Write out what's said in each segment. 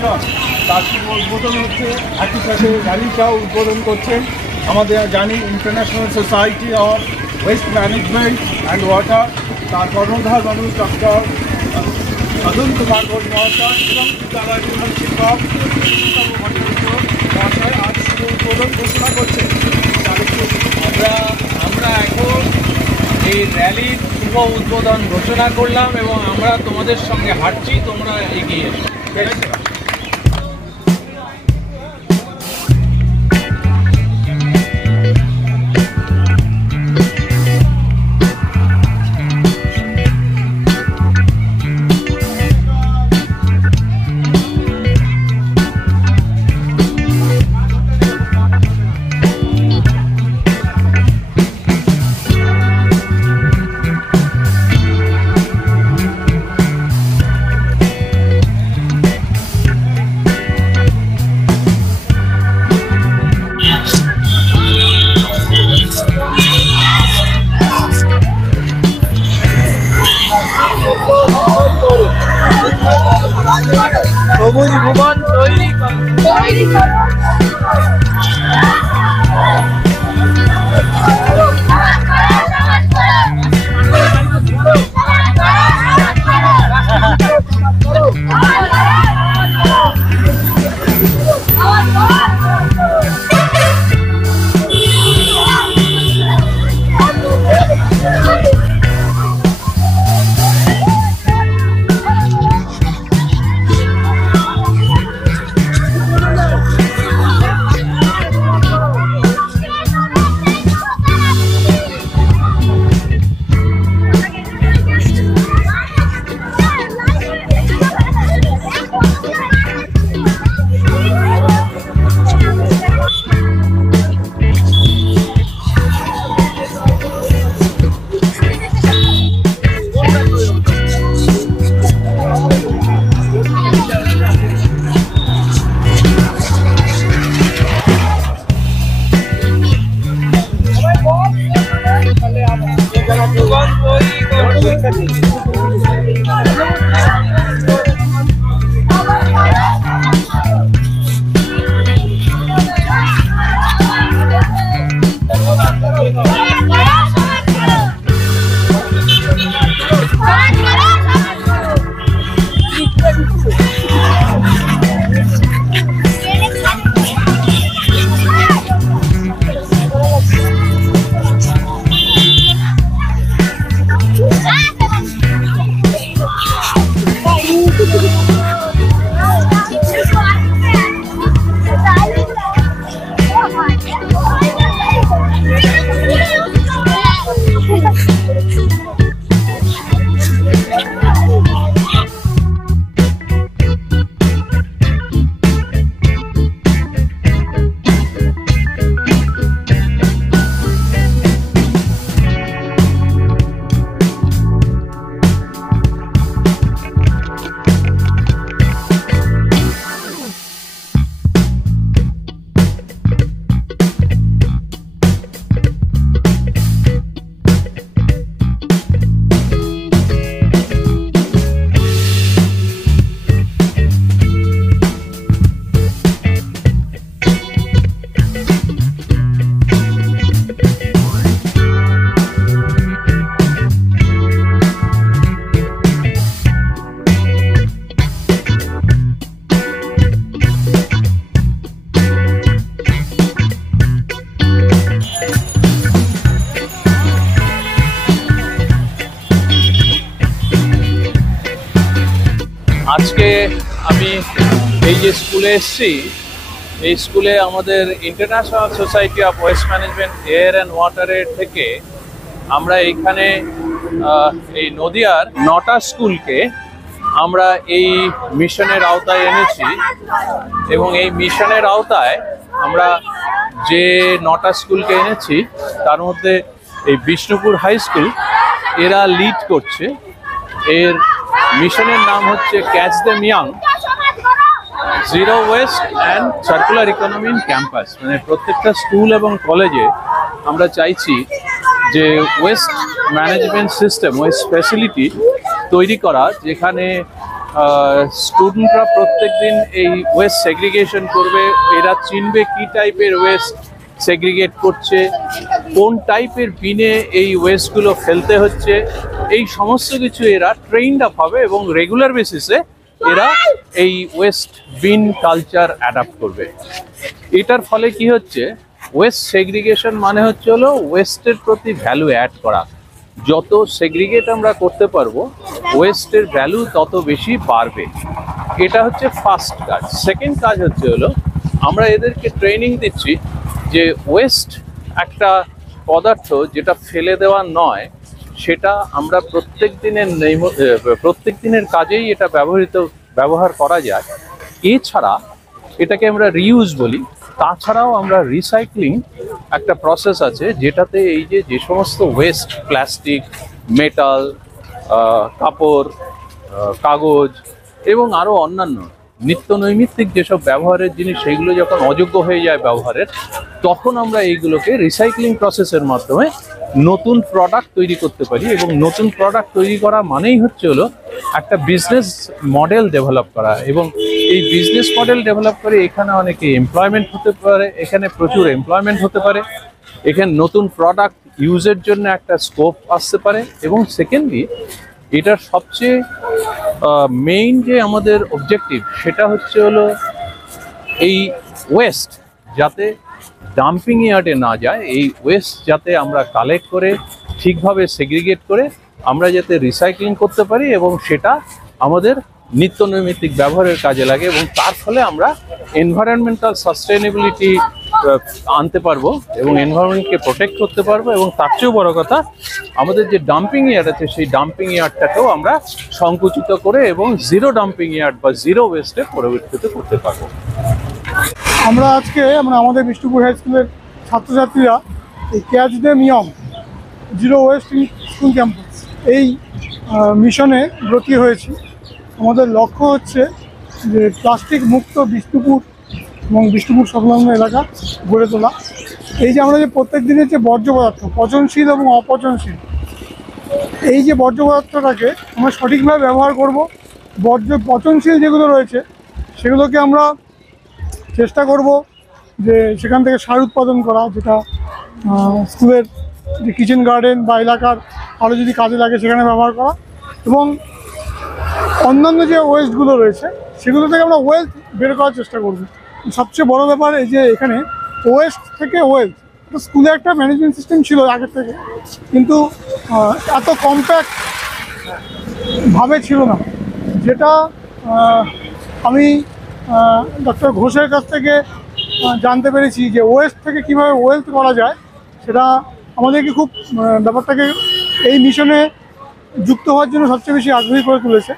প্রশাসন তার উদ্বোধন হচ্ছে, একই সাথে র্যালিটাও উদ্বোধন করছেন আমাদের জানি international society of waste management and water, তার কর্ণধার মানুষ ডক্টর অতুল কুমার ঘোষ মহাশয় এবং বিদ্যালয় প্রধান শিক্ষক মহাশয় আজ উদ্বোধন ঘোষণা করছেন। আমরা এখন এই র্যালির শুভ উদ্বোধন ঘোষণা করলাম এবং আমরা তোমাদের সঙ্গে হাঁটছি, তোমরা এগিয়ে এসো। সবুজ ভুবন তৈরি আজকে আমি এই যে স্কুলে এসেছি, এই স্কুলে আমাদের international society of waste management air and ওয়াটারের থেকে আমরা এইখানে এই নদিয়ার 9টা স্কুলকে আমরা এই মিশনের আওতায় এনেছি এবং এই মিশনের আওতায় আমরা যে 9টা স্কুলকে এনেছি তার মধ্যে এই বিষ্ণুপুর হাই স্কুল এরা লিড করছে। এর মিশনের নাম হচ্ছে catch them young, zero West and circular economy in campus. মানে প্রত্যেকটা স্কুল এবং কলেজে আমরা চাইছি যে waste management system, West facility তৈরি করা, যেখানে স্টুডেন্টরা প্রত্যেকদিন এই ওয়েস্ট সেগ্রিগেশন করবে, এরা চিনবে কি টাইপের ওয়েস্ট সেগ্রিগেট করছে, কোন টাইপের বিনে এই ওয়েস্টগুলো ফেলতে হচ্ছে, এই সমস্ত কিছু এরা ট্রেইনড আপ হবে এবং রেগুলার বেসিসে এরা এই ওয়েস্ট বিন কালচার অ্যাডাপ্ট করবে। এটার ফলে কি হচ্ছে, ওয়েস্ট সেগ্রিগেশন মানে হচ্ছে হলো ওয়েস্টের প্রতি ভ্যালু অ্যাড করা। যত সেগ্রিগেট আমরা করতে পারবো ওয়েস্টের ভ্যালু তত বেশি বাড়বে। এটা হচ্ছে ফার্স্ট কাজ। সেকেন্ড কাজ হচ্ছে হলো আমরা এদেরকে ট্রেনিং দিচ্ছি যে ওয়েস্ট একটা পদার্থ যেটা ফেলে দেওয়া নয়, সেটা আমরা প্রত্যেক দিনের কাজেই এটা ব্যবহার করা যায়। এছাড়া এটাকে আমরা রিউজ বলি। তাছাড়াও আমরা রিসাইক্লিং একটা প্রসেস আছে যেটাতে এই যে সমস্ত ওয়েস্ট, প্লাস্টিক, মেটাল, কাপড়, কাগজ এবং আরও অন্যান্য নিত্য নৈমিত্তিক যেসব ব্যবহারের জিনিস, সেইগুলো যখন অযোগ্য হয়ে যায় ব্যবহারের, তখন আমরা এইগুলোকে রিসাইক্লিং প্রসেসের মাধ্যমে নতুন প্রোডাক্ট তৈরি করতে পারি। এবং নতুন প্রোডাক্ট তৈরি করা মানেই হচ্ছে হলো একটা বিজনেস মডেল ডেভেলপ করা। এবং এই বিজনেস মডেল ডেভেলপ করে এখানে অনেকে এমপ্লয়মেন্ট হতে পারে, এখানে প্রচুর এমপ্লয়মেন্ট হতে পারে, এখানে নতুন প্রোডাক্ট ইউজের জন্য একটা স্কোপ আসতে পারে। এবং সেকেন্ডলি এটার সবচেয়ে মেইন যে আমাদের অবজেক্টিভ সেটা হচ্ছে হলো এই ওয়েস্ট যাতে ডাম্পিং ইয়ার্ডে না যায়, এই ওয়েস্ট যাতে আমরা কালেক্ট করে ঠিকভাবে সেগ্রিগেট করে আমরা যাতে রিসাইক্লিং করতে পারি এবং সেটা আমাদের নিত্য নৈমিত্তিক ব্যবহারের কাজে লাগে এবং তার ফলে আমরা এনভায়রনমেন্টাল সাস্টেনেবিলিটি আনতে পারবো এবং এনভায়রনমেন্টকে প্রোটেক্ট করতে পারবো। এবং তার চেয়েও বড় কথা, আমাদের যে ডাম্পিং ইয়ার্ড আছে সেই ডাম্পিং ইয়ার্ডটাকেও আমরা সংকুচিত করে এবং জিরো ডাম্পিং ইয়ার্ড বা জিরো ওয়েস্টে পরিবর্তিত করতে পারবো। আমরা আজকে আমাদের বিষ্ণুপুর হাই স্কুলের ছাত্রছাত্রীরা এই catch them young zero West school campus এই মিশনে ব্রতী হয়েছি। আমাদের লক্ষ্য হচ্ছে যে প্লাস্টিক মুক্ত বিষ্ণুপুর এবং বিষ্ণুপুর সংলগ্ন এলাকা গড়ে তোলা। এই যে আমরা যে প্রত্যেক দিনের যে বর্জ্য পদার্থ পচনশীল এবং অপচনশীল, এই যে বর্জ্য পদার্থটাকে আমরা সঠিকভাবে ব্যবহার করব। পচনশীল যেগুলো রয়েছে সেগুলোকে আমরা চেষ্টা করব যে সেখান থেকে সার উৎপাদন করা, যেটা স্কুলের যে কিচেন গার্ডেন বা এলাকার আরও যদি কাজে লাগে সেখানে ব্যবহার করা। এবং অন্যান্য যে ওয়েস্টগুলো রয়েছে সেগুলো থেকে আমরা ওয়েলথ বের করার চেষ্টা করব। সবচেয়ে বড় ব্যাপার এই যে এখানে ওয়েস্ট থেকে ওয়েলথ, স্কুলে একটা ম্যানেজমেন্ট সিস্টেম ছিল আগের থেকে, কিন্তু এত কম্প্যাক্ট ভাবে ছিল না। যেটা আমি ডক্টর ঘোষের কাছ থেকে জানতে পেরেছি যে ওয়েস্ট থেকে কীভাবে ওয়েলথ করা যায়, সেটা আমাদেরকে খুব ব্যাপারটাকে এই মিশনে যুক্ত হওয়ার জন্য সবচেয়ে বেশি আগ্রহী করে তুলেছে।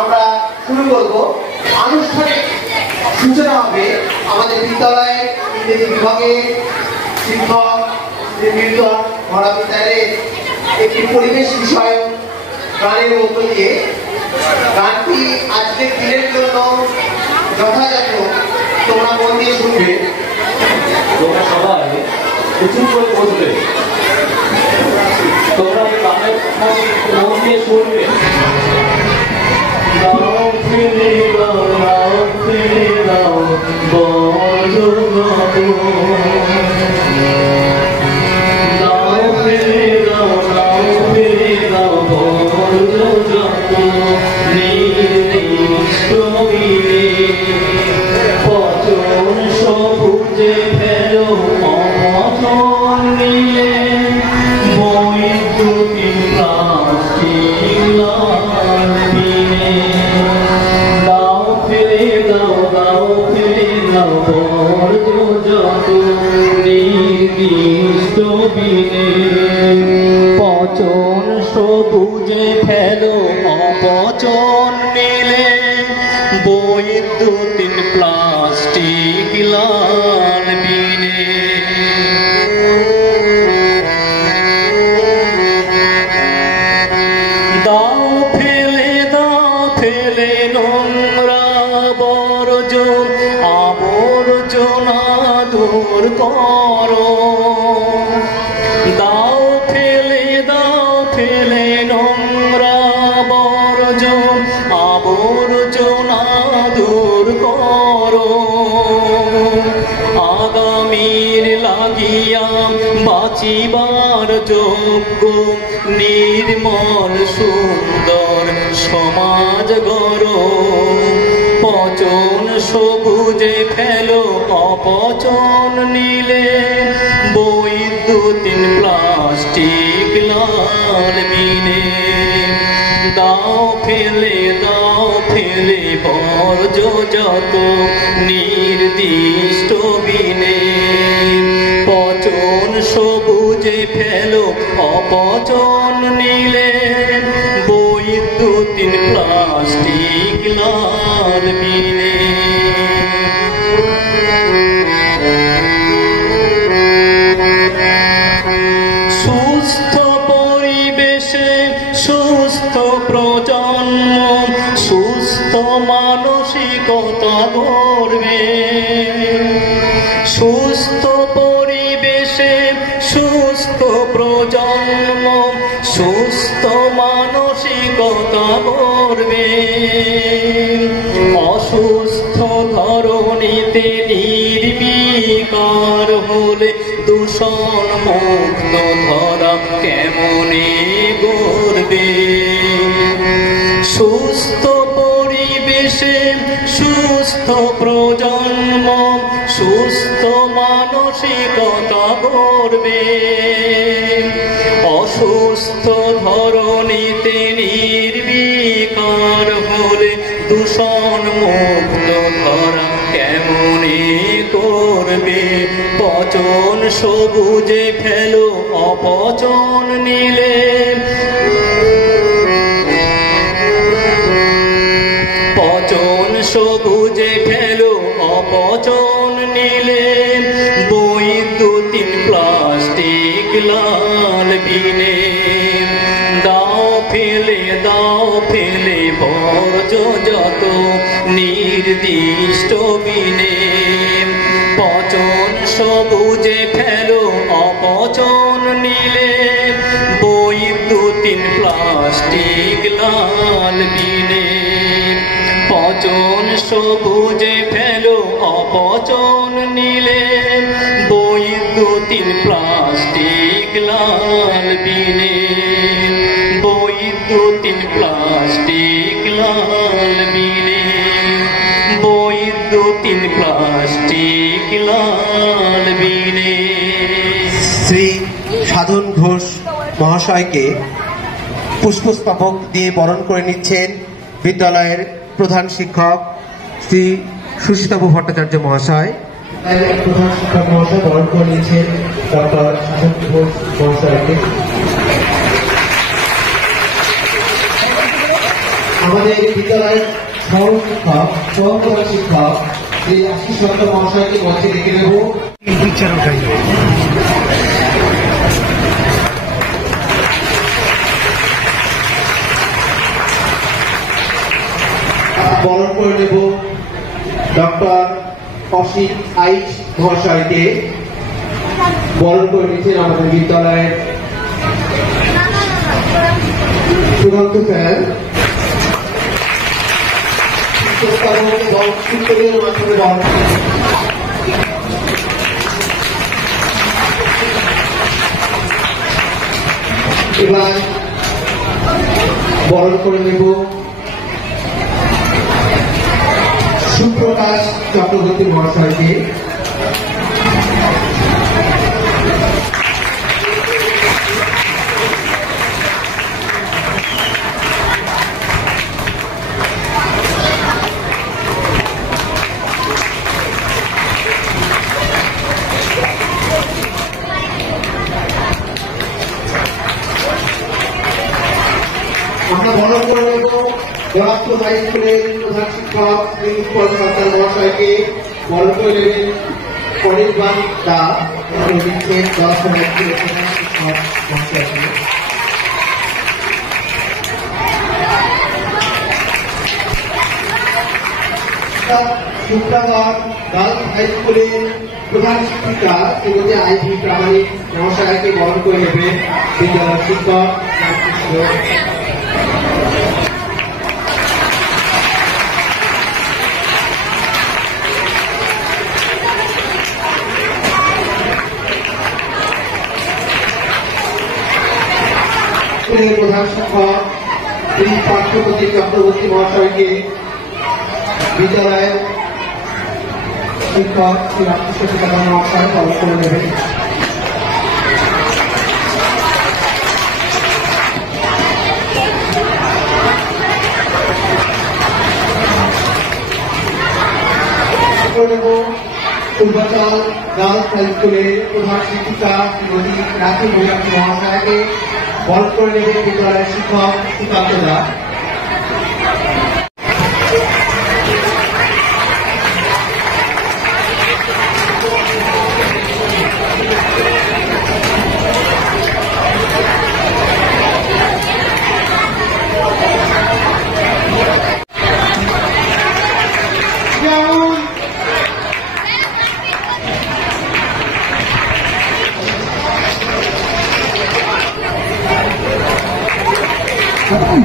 আমরা শুরু করব। আনুষ্ঠানিক সূচনা হবে আমাদের বিদ্যালয়ের ইংরেজি বিভাগের শিক্ষক নির্মিতন মহাবিদ্যালয়ের একটি পরিবেশ বিষয়ক গানের মধ্য দিয়ে। গানটি আজকের দিনের জন্য যথাযথ, তোমরা মন দিয়ে শুনবে। তোমরা সবাই উঁচু করে বসবে, তোমরা গানের মন দিয়ে শুনবে। গাও ফিরে গাও, গাও ফিরে গাও, বড় গাও। গাও ফিরে গাও, গাও ফিরে গাও, বড় গাও। নির্দিষ্ট মিলে পচন সবুজে ফেলো অপচন নিয়ে। বৈদ্যুতিক প্লাস্টিক নির্দিষ্ট বিনে পচন সবুজে ফেলো অপচন নিলে বৈদ্যুতিন প্লাস্টিক লাল বিনে দাও ফেলে নোংরা বর্জন আবর্জনা দূর করো দাও ফেলে নোংরা বর্জন আবর্জনা দূর করো আগামীর লাগিয়া বাঁচিবার যোগ্য নির্মল সুন্দর সমাজ গড়ো পচন সবুজে ফেলো অপচন নিলে বৈদ্যুতিন প্লাস্টিক লাল বিনে দাও ফেলে বর্জ্য যত নির্দিষ্ট বিনে পচন সবুজে ফেলো অপচন নিলে বৈদ্যুতিন প্লাস্টিক লাল বিনে সুস্থ পরিবেশে সুস্থ প্রজন্ম সুস্থ মানসিকতা গড়বে সুস্থ পরিবেশে সুস্থ প্রজন্ম সুস্থ মানসিকতা গড়বে অসুস্থ ধরণীতে নির্বিকার হলে দূষণ মুক্ত ধরা কেমনে গড়বে সুস্থ পরিবেশে সুস্থ প্রজন্ম সুস্থ মানসিকতা গড়বে অসুস্থ ধরণীতে নির্বিকার হলে দূষণ মুক্ত ধরা কেমনে করবে পচন সবুজে ফেলো অপচন নিলে পচন সবুজে ফেলো অপচন নিলে বৈদ্যুতিন প্লাস্টিক লাল বিনে দাও ফেলে বর্জ্য যত নির্দিষ্ট বিনে পচন সবুজে ফেলো অপচন নিলে বৈদ্যুতিন প্লাস্টিক লাল বিনে পচন সবুজে ফেলো অপচন নিলে বৈদ্যুতিন প্লাস্টিক লাল বিনে বৈদ্যুতিন প্লাস্টিক লাল বিনে বৈদ্যুতিন প্লাস্টিক লাল বিনে শ্রী সাধন ঘোষ মহাশয়কে পুষ্পস্তবক দিয়ে বরণ করে নিচ্ছেন বিদ্যালয়ের প্রধান শিক্ষক শ্রী সুশীতবাবু ভট্টাচার্য মহাশয়। প্রধান শিক্ষক মহাশয় বরণ করে নিচ্ছেন ডক্টর সাধন ঘোষ মহাশয়কে। আমাদের বিদ্যালয়ের সহ শিক্ষক সহপ্রধান শিক্ষক শ্রী আশিস দত্ত মহাশয়কে মঞ্চে ডেকে নেব। বরণ করে নেব ডক্টর অসিত আইচ মহাশয়কে। বরণ করে নিচ্ছেন আমাদের বিদ্যালয়ের সুকান্ত স্যার। এবার বরণ করে নেব সুপ্রকাশ চক্রবর্তী মহাশয়কে। আমরা বরণ করে নেব জোড়াতপুর হাই স্কুলের প্রধান শিক্ষক শ্রী উৎপল সরকার মহাশয়কে। বরণ করে নেবেন পরিবার দাস দিচ্ছেন জোড়াতপুর হাই স্কুলের প্রধান শিক্ষক মহাশয়কে। শুক্রবার গার্লস হাই স্কুলের প্রধান শিক্ষিকা শ্রীমতী আইভি প্রামাণিক মহাশয়কে বরণ করে নেবেন বিদ্যালয় শিক্ষক স্কুলের প্রধান শিক্ষক শ্রী পার্থপতি চক্রবর্তী মহাশয়কে বিদ্যালয়ের শিক্ষক শ্রী রামকৃষ্ণ সীতারাম মহাশয় বরণ করে নেবেন। পূর্বাচল গার্লস হাই স্কুলের প্রধান শিক্ষিকা শ্রীমতী রাখি মুখার্জী মহাশয়কে বরণ করে নেবেন বিদ্যালয়ের শিক্ষক শ্রীকান্ত দাস।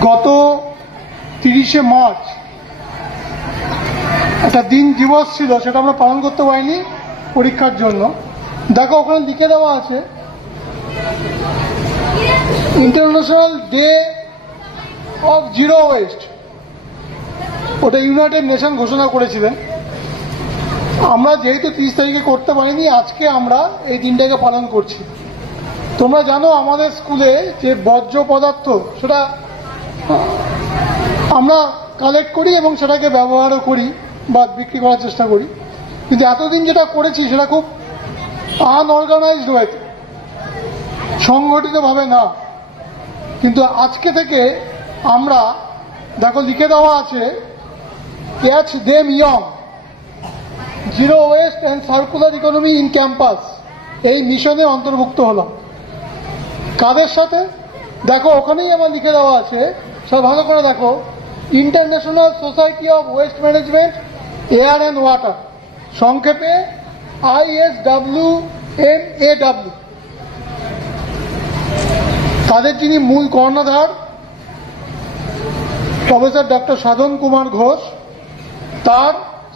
গত 30শে মার্চ একটা দিন দিবস ছিল, সেটা আমরা পালন করতে পারিনি পরীক্ষার জন্য। দেখো ওখানে লিখে দেওয়া আছে international day of zero West. ওটা ইউনাইটেড নেশন ঘোষণা করেছিলেন। আমরা যেহেতু 30 তারিখে করতে পারিনি, আজকে আমরা এই দিনটাকে পালন করছি। তোমরা জানো আমাদের স্কুলে যে বর্জ্য পদার্থ সেটা আমরা কালেক্ট করি এবং সেটাকে ব্যবহারও করি বা বিক্রি করার চেষ্টা করি, কিন্তু এতদিন যেটা করেছি সেটা খুব আনঅর্গানাইজড ওয়েতে, সংগঠিতভাবে না। কিন্তু আজকে থেকে আমরা দেখো লিখে দেওয়া আছে catch them young, zero West and circular economy in campus, এই মিশনে অন্তর্ভুক্ত হলাম। কাদের সাথে দেখো ওখানেই আমার লিখে দেওয়া আছে, সব ভালো করে দেখো, international society of waste management air and water, সংক্ষেপে ISWMAW। তাদের যিনি মূল কর্ণধার প্রফেসর ডক্টর সাধন কুমার ঘোষ, তার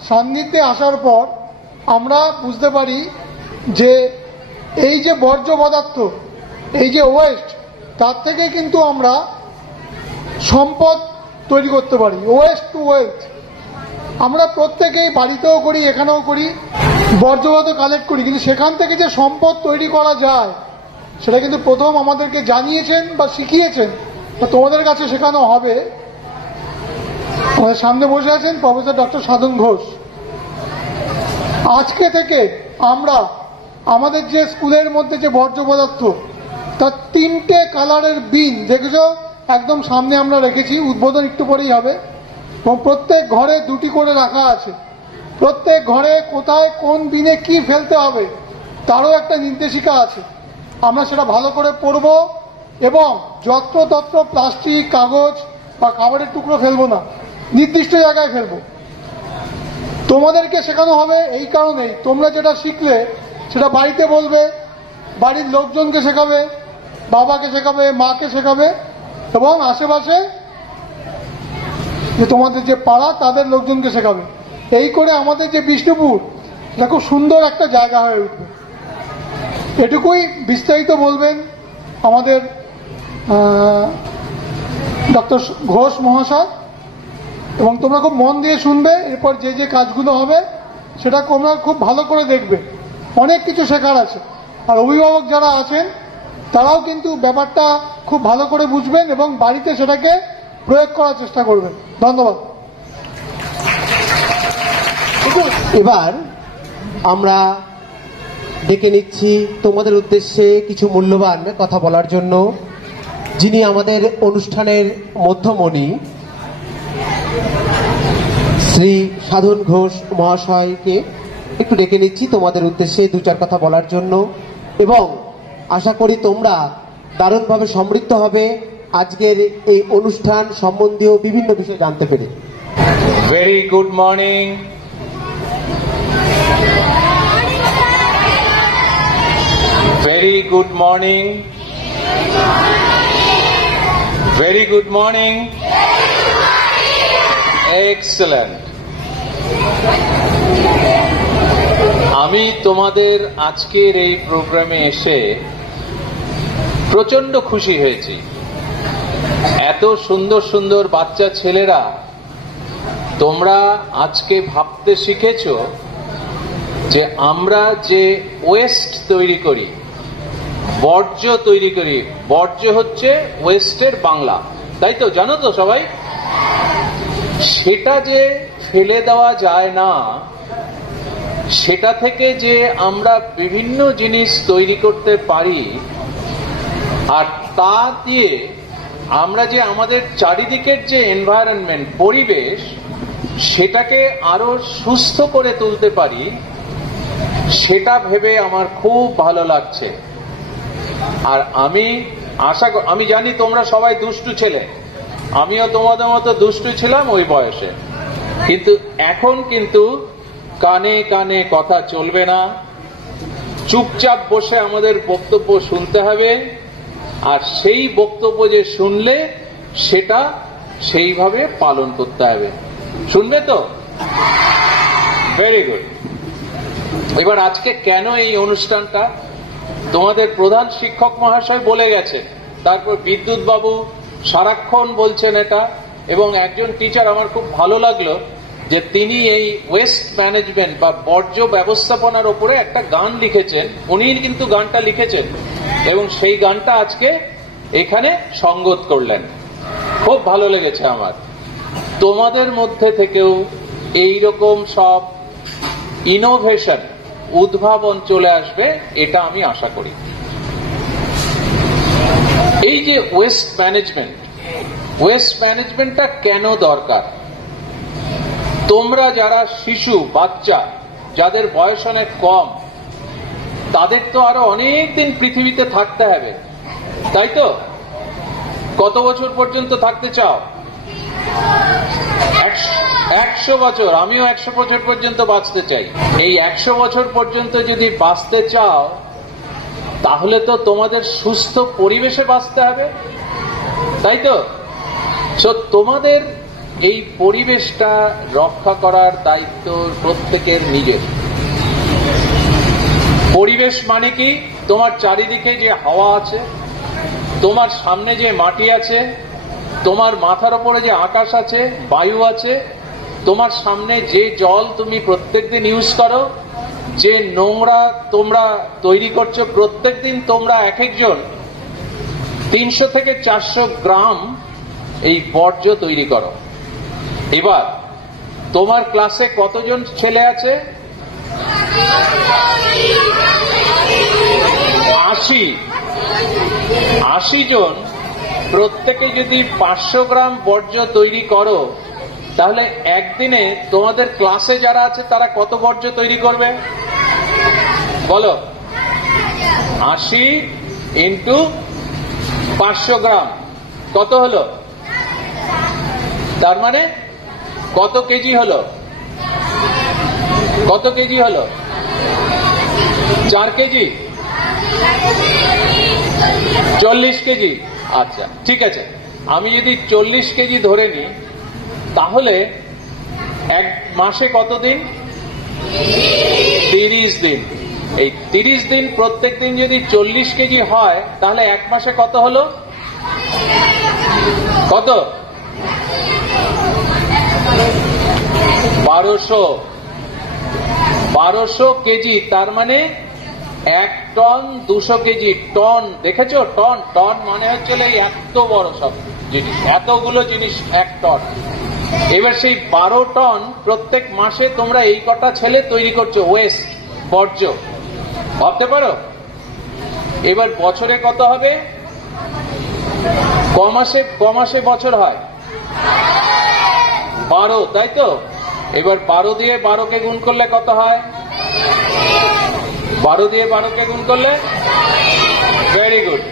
সান্নিধ্যে আসার পর আমরা বুঝতে পারি যে এই যে বর্জ্য পদার্থ, এই যে ওয়েস্ট, তার থেকে কিন্তু আমরা সম্পদ তৈরি করতে পারি, ওয়েস্ট টু ওয়েলথ। আমরা প্রত্যেকেই বাড়িতেও করি, এখানেও করি, বর্জ্য পদার্থ কালেক্ট করি, কিন্তু সেখান থেকে যে সম্পদ তৈরি করা যায় সেটা কিন্তু প্রথম আমাদেরকে জানিয়েছেন বা শিখিয়েছেন, বা তোমাদের কাছে শেখানো হবে। আমাদের সামনে বসে আছেন প্রফেসর ডক্টর সাধন ঘোষ। আজকে থেকে আমরা আমাদের যে স্কুলের মধ্যে যে বর্জ্য পদার্থ, তার 3টে কালারের বিন দেখেছো একদম সামনে আমরা রেখেছি, উদ্বোধন একটু পরেই হবে, এবং প্রত্যেক ঘরে 2টি করে রাখা আছে। প্রত্যেক ঘরে কোথায় কোন বিনে কি ফেলতে হবে তারও একটা নির্দেশিকা আছে। আমরা সেটা ভালো করে পড়ব এবং যত্রতত্র প্লাস্টিক, কাগজ বা খাবারের টুকরো ফেলবো না, নির্দিষ্ট জায়গায় ফেলবো। তোমাদেরকে শেখানো হবে এই কারণেই, তোমরা যেটা শিখলে সেটা বাড়িতে বলবে, বাড়ির লোকজনকে শেখাবে, বাবাকে শেখাবে, মাকে শেখাবে, এবং আশেপাশে যে তোমাদের যে পাড়া তাদের লোকজনকে শেখাবে। এই করে আমাদের যে বিষ্ণুপুর এটা খুব সুন্দর একটা জায়গা হয়ে উঠবে। এটুকুই বিস্তারিত বলবেন আমাদের ডক্টর ঘোষ মহাশয়, এবং তোমরা খুব মন দিয়ে শুনবে। এরপর যে যে কাজগুলো হবে সেটা তোমরা খুব ভালো করে দেখবে, অনেক কিছু শেখার আছে। আর অভিভাবক যারা আছেন তারাও কিন্তু ব্যাপারটা খুব ভালো করে বুঝবেন এবং বাড়িতে সেটাকে প্রয়োগ করার চেষ্টা করবেন। ধন্যবাদ। এবার আমরা ডেকে নিচ্ছি তোমাদের উদ্দেশ্যে কিছু মূল্যবান কথা বলার জন্য যিনি আমাদের অনুষ্ঠানের মধ্যমণি শ্রী সাধন ঘোষ মহাশয়কে একটু ডেকে নিচ্ছি তোমাদের উদ্দেশ্যে দু চার কথা বলার জন্য, এবং আশা করি তোমরা দারুণভাবে সমৃদ্ধ হবে আজকের এই অনুষ্ঠান সম্বন্ধীয় বিভিন্ন বিষয় জানতে পেরে। Very good morning. Very good morning. Very good morning. Excellent. আমি তোমাদের আজকের এই প্রোগ্রামে এসে প্রচন্ড খুশি হয়েছি। এত সুন্দর সুন্দর বাচ্চা ছেলেরা তোমরা আজকে ভাবতে শিখেছো যে আমরা যে ওয়েস্ট তৈরি করি, বর্জ্য তৈরি করি, বর্জ্য হচ্ছে ওয়েস্টের বাংলা, তাই তো? জানো তো সবাই? সেটা যে ফেলে দেওয়া যায় না, সেটা থেকে যে আমরা বিভিন্ন জিনিস তৈরি করতে পারি, আর তা দিয়ে আমরা যে আমাদের চারিদিকের যে এনভায়রনমেন্ট, পরিবেশ, সেটাকে আরো সুস্থ করে তুলতে পারি, সেটা ভেবে আমার খুব ভালো লাগছে। আর আমি জানি তোমরা সবাই দুষ্টু ছেলে, আমিও তোমাদের মতো দুষ্টু ছিলাম ওই বয়সে, কিন্তু এখন কিন্তু কানে কানে কথা চলবে না, চুপচাপ বসে আমাদের বক্তব্য শুনতে হবে, আর সেই বক্তব্য যে শুনলে সেটা সেইভাবে পালন করতে হবে। শুনবে তো? Very good. এবার আজকে কেন এই অনুষ্ঠানটা, তোমাদের প্রধান শিক্ষক মহাশয় বলে গেছেন, তারপর বিদ্যুৎ বাবু সারাক্ষণ বলছেন এটা, এবং একজন টিচার আমার খুব ভালো লাগলো যে তিনি এই ওয়েস্ট ম্যানেজমেন্ট বা বর্জ্য ব্যবস্থাপনার উপরে একটা গান লিখেছেন, উনি কিন্তু গানটা লিখেছেন এবং সেই গানটা আজকে এখানে সঙ্গত করলেন। খুব ভালো লেগেছে আমার। তোমাদের মধ্যে থেকেও এইরকম সব ইনোভেশন, উদ্ভাবন চলে আসবে, এটা আমি আশা করি। এই যে ওয়েস্ট ম্যানেজমেন্টটা কেন দরকার? তোমরা যারা শিশু, বাচ্চা, যাদের বয়স অনেক কম, তাদের তো আরো অনেক দিন পৃথিবীতে থাকতে হবে, তাই তো? কত বছর পর্যন্ত থাকতে চাও? 100 বছর। আমিও 100 বছর পর্যন্ত বাঁচতে চাই। এই 100 বছর পর্যন্ত যদি বাঁচতে চাও, তাহলে তো তোমাদের সুস্থ পরিবেশে বাঁচতে হবে, তাই তো? তোমাদের এই পরিবেশটা রক্ষা করার দায়িত্ব প্রত্যেকের নিজের। পরিবেশ মানে কি? তোমার চারিদিকে যে হাওয়া আছে, তোমার সামনে যে মাটি আছে, তোমার মাথার উপরে যে আকাশ আছে, বায়ু আছে, তোমার সামনে যে জল তুমি প্রত্যেকদিন ইউজ করো, যে নোংরা তোমরা তৈরি করছো, প্রত্যেকদিন তোমরা এক একজন 300 থেকে 400 গ্রাম এই বর্জ্য তৈরি করো। এবার তোমার ক্লাসে কতজন ছেলে আছে? 80 জন। প্রত্যেকে যদি 500 গ্রাম বর্জ্য তৈরি করো, তাহলে একদিনে তোমাদের ক্লাসে যারা আছে তারা কত বর্জ্য তৈরি করবে বলো? 80 ইন্টু 500 গ্রাম কত হলো? তার মানে কত কেজি হলো? কত কেজি হলো? 4 কেজি? 40 কেজি। আচ্ছা, ঠিক আছে। আমি যদি 40 কেজি ধরে নিই, তাহলে এক মাসে কত দিন? 30 দিন। এই 30 দিন প্রত্যেক দিন যদি 40 কেজি হয়, তাহলে এক মাসে কত হলো? কত? 1200 কেজি। তার মানে 1 টন 200 কেজি। টন দেখেছো? টন টন মানে হচ্ছে এত বড় সব জিনিস, এতগুলো জিনিস 1 টন। এবার সেই 12 টন প্রত্যেক মাসে তোমরা এই কটা ছেলে তৈরি করছো ওয়েস্ট, বর্জ্য। ভাবতে পারো? এবার বছরে কত হবে? কমাসে বছর হয় 12, তাই তো? এবার 12 দিয়ে 12কে গুণ করলে কত হয়? 12 দিয়ে 12কে গুণ করলে, ভেরি গুড।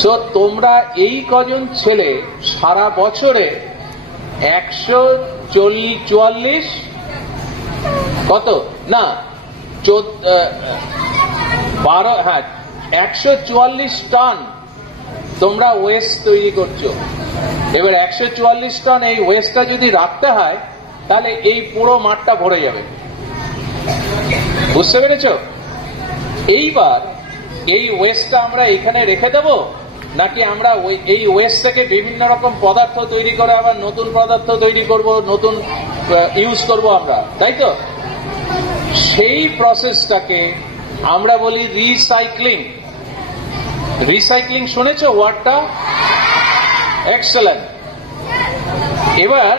সো তোমরা এই কজন ছেলে সারা বছরে 144 কত না 12, হ্যাঁ 144 টন তোমরা ওয়েস্ট তৈরি করছো। এবার 144 টন এই ওয়েস্টটা যদি রাখতে হয় তাহলে এই পুরো মাঠটা ভরে যাবে। বুঝতে পেরেছ? এইবার এই ওয়েস্টটা আমরা এখানে রেখে দেব, নাকি আমরা এই ওয়েস্ট থেকে বিভিন্ন রকম পদার্থ তৈরি করে আবার নতুন পদার্থ তৈরি করব, নতুন ইউজ করব আমরা, তাই তো? সেই প্রসেসটাকে আমরা বলি রিসাইক্লিং। রিসাইক্লিং শুনেছো ওয়ার্ডটা? এক্সেলেন্ট। এবার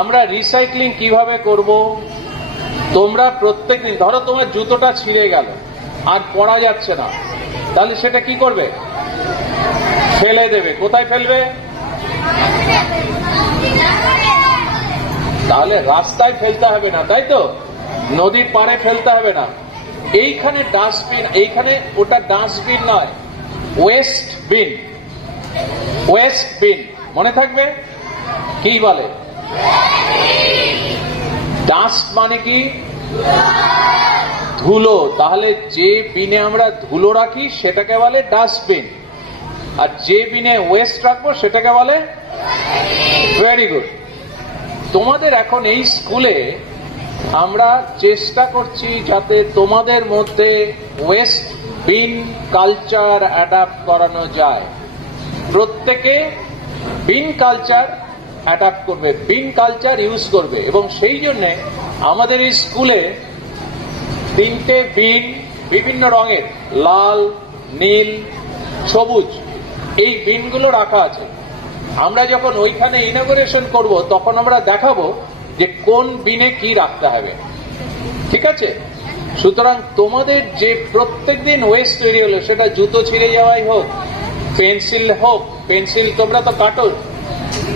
আমরা রিসাইক্লিং কিভাবে করব? তোমরা প্রত্যেকদিন, ধরো তোমার জুতোটা ছিঁড়ে গেল আর পরা যাচ্ছে না, তাহলে সেটা কি করবে? ফেলে দেবে। কোথায় ফেলবে? তাহলে রাস্তায় ফেলতে হবে না, তাই তো? নদীর পাড়ে ফেলতে হবে না। এইখানে ডাস্টবিন, এইখানে ওটা ডাস্টবিন নয়, ওয়েস্ট বিন। ওয়েস্ট বিন মনে থাকবে কি বলে? ডাস্ট মানে কি? ধুলো। তাহলে যে বিনে আমরা ধুলো রাখি সেটাকে বলে ডাস্টবিন, আর যে বিনে ওয়েস্ট রাখবো সেটাকে বলে, ভেরি গুড। তোমাদের এখন এই স্কুলে আমরা চেষ্টা করছি যাতে তোমাদের মধ্যে ওয়েস্ট বিন কালচার অ্যাডাপ্ট করানো যায়। প্রত্যেকে বিন কালচার অ্যাডাপ্ট করবে, বিন কালচার ইউজ করবে। এবং সেই জন্য আমাদের এই স্কুলে 3টে বিন বিভিন্ন রঙের, লাল, নীল, সবুজ, এই বিনগুলো রাখা আছে। আমরা যখন ওইখানে ইনঅগারেশন করব তখন আমরা দেখাবো যে কোন বিনে কি রাখতে হবে, ঠিক আছে? সুতরাং তোমাদের যে প্রত্যেকদিন ওয়েস্ট তৈরি হলো, সেটা জুতো ছিঁড়ে যাওয়াই হোক, পেন্সিল হোক, পেন্সিল তোমরা তো কাটো,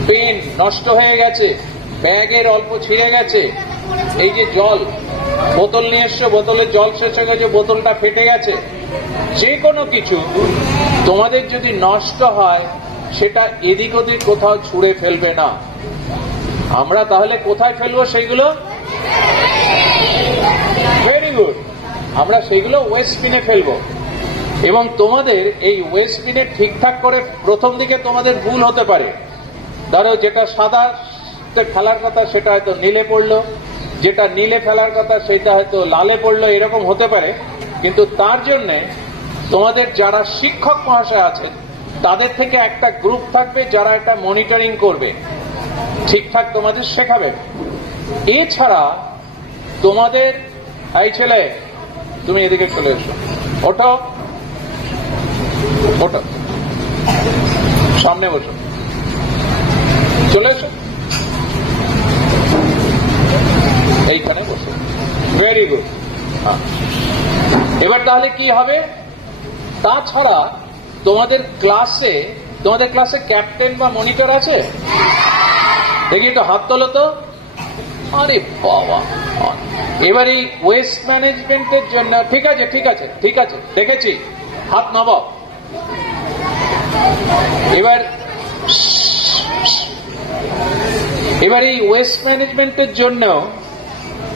পেন নষ্ট হয়ে গেছে, ব্যাগের অল্প ছিঁড়ে গেছে, এই যে জল বোতল নিয়ে এসছো, বোতলের জল শেষ হয়ে গেছে, বোতলটা ফেটে গেছে, যে কোনো কিছু তোমাদের যদি নষ্ট হয় সেটা এদিক ওদিক কোথাও ছুঁড়ে ফেলবে না। আমরা তাহলে কোথায় ফেলবো সেইগুলো? ভেরি গুড, আমরা সেইগুলো ওয়েস্ট বিনে ফেলবো। এবং তোমাদের এই ওয়েস্ট বিনে ঠিকঠাক করে, প্রথম দিকে তোমাদের ভুল হতে পারে, ধরো যেটা সাদা ফেলার কথা সেটা হয়তো নীলে পড়লো, যেটা নীলে ফেলার কথা সেটা হয়তো লালে পড়লো, এরকম হতে পারে। কিন্তু তার জন্য তোমাদের যারা শিক্ষক মহাশয় আছেন তাদের থেকে একটা গ্রুপ থাকবে যারা এটা মনিটরিং করবে, ঠিকঠাক তোমাদের শেখাবে। এছাড়া তোমাদের, এই ছেলে তুমি এদিকে চলে এসো, ওঠো ওঠো, সামনে বসো, চলে এসো, এইখানে বসো, ভেরি গুড। এবার তাহলে কি হবে? তাছাড়া তোমাদের ক্লাসে ক্যাপ্টেন বা মনিটর আছে? দেখি একটু হাত তোলো তো। আরে বাবা, এবার এই ওয়েস্ট ম্যানেজমেন্টের জন্য, ঠিক আছে ঠিক আছে ঠিক আছে, দেখেছি, হাত নামাও। এবার এই ওয়েস্ট ম্যানেজমেন্টের জন্য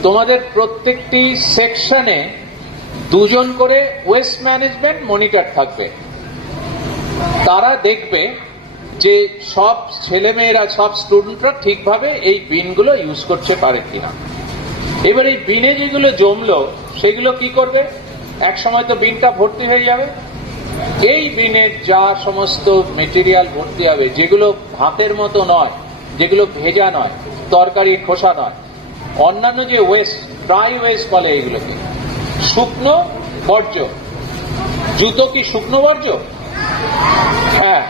তোমাদের প্রত্যেকটি সেকশনে 2 জন করে ওয়েস্ট ম্যানেজমেন্ট মনিটর থাকবে। তারা দেখবে যে সব ছেলেমেয়েরা, সব স্টুডেন্টরা ঠিকভাবে এই বিনগুলো ইউজ করতে পারে কিনা। এবার এই বিনে যেগুলো জমলো সেগুলো কি করবে? এক সময় তো বিনটা ভর্তি হয়ে যাবে। এই বিনে যা সমস্ত মেটেরিয়াল ভর্তি হবে, যেগুলো ভাতের মতো নয়, যেগুলো ভেজা নয়, তরকারি খোসা নয়, অন্যান্য যে ওয়েস্ট, ড্রাই ওয়েস্ট বলে এইগুলোকে, শুকনো বর্জ্য। জুতো কি শুকনো বর্জ্য? হ্যাঁ।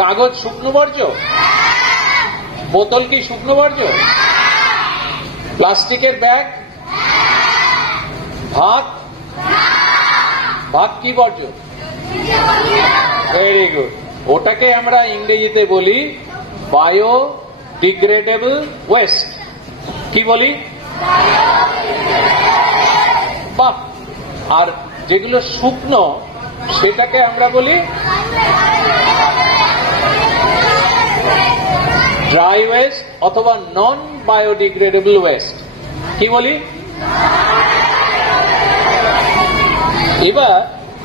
কাগজ শুকনো বর্জ্য? বোতল কি শুকনো বর্জ্য? প্লাস্টিকের ব্যাগ? ভাত কি বর্জ্য? Very good. ওটাকে আমরা ইংরেজিতে বলি বায়োডিগ্রেডেবল ওয়েস্ট। কি বলি? বাহ। আর যেগুলো শুকনো সেটাকে আমরা বলি ড্রাই ওয়েস্ট অথবা নন বায়োডিগ্রেডেবল ওয়েস্ট। কি বলি? এবার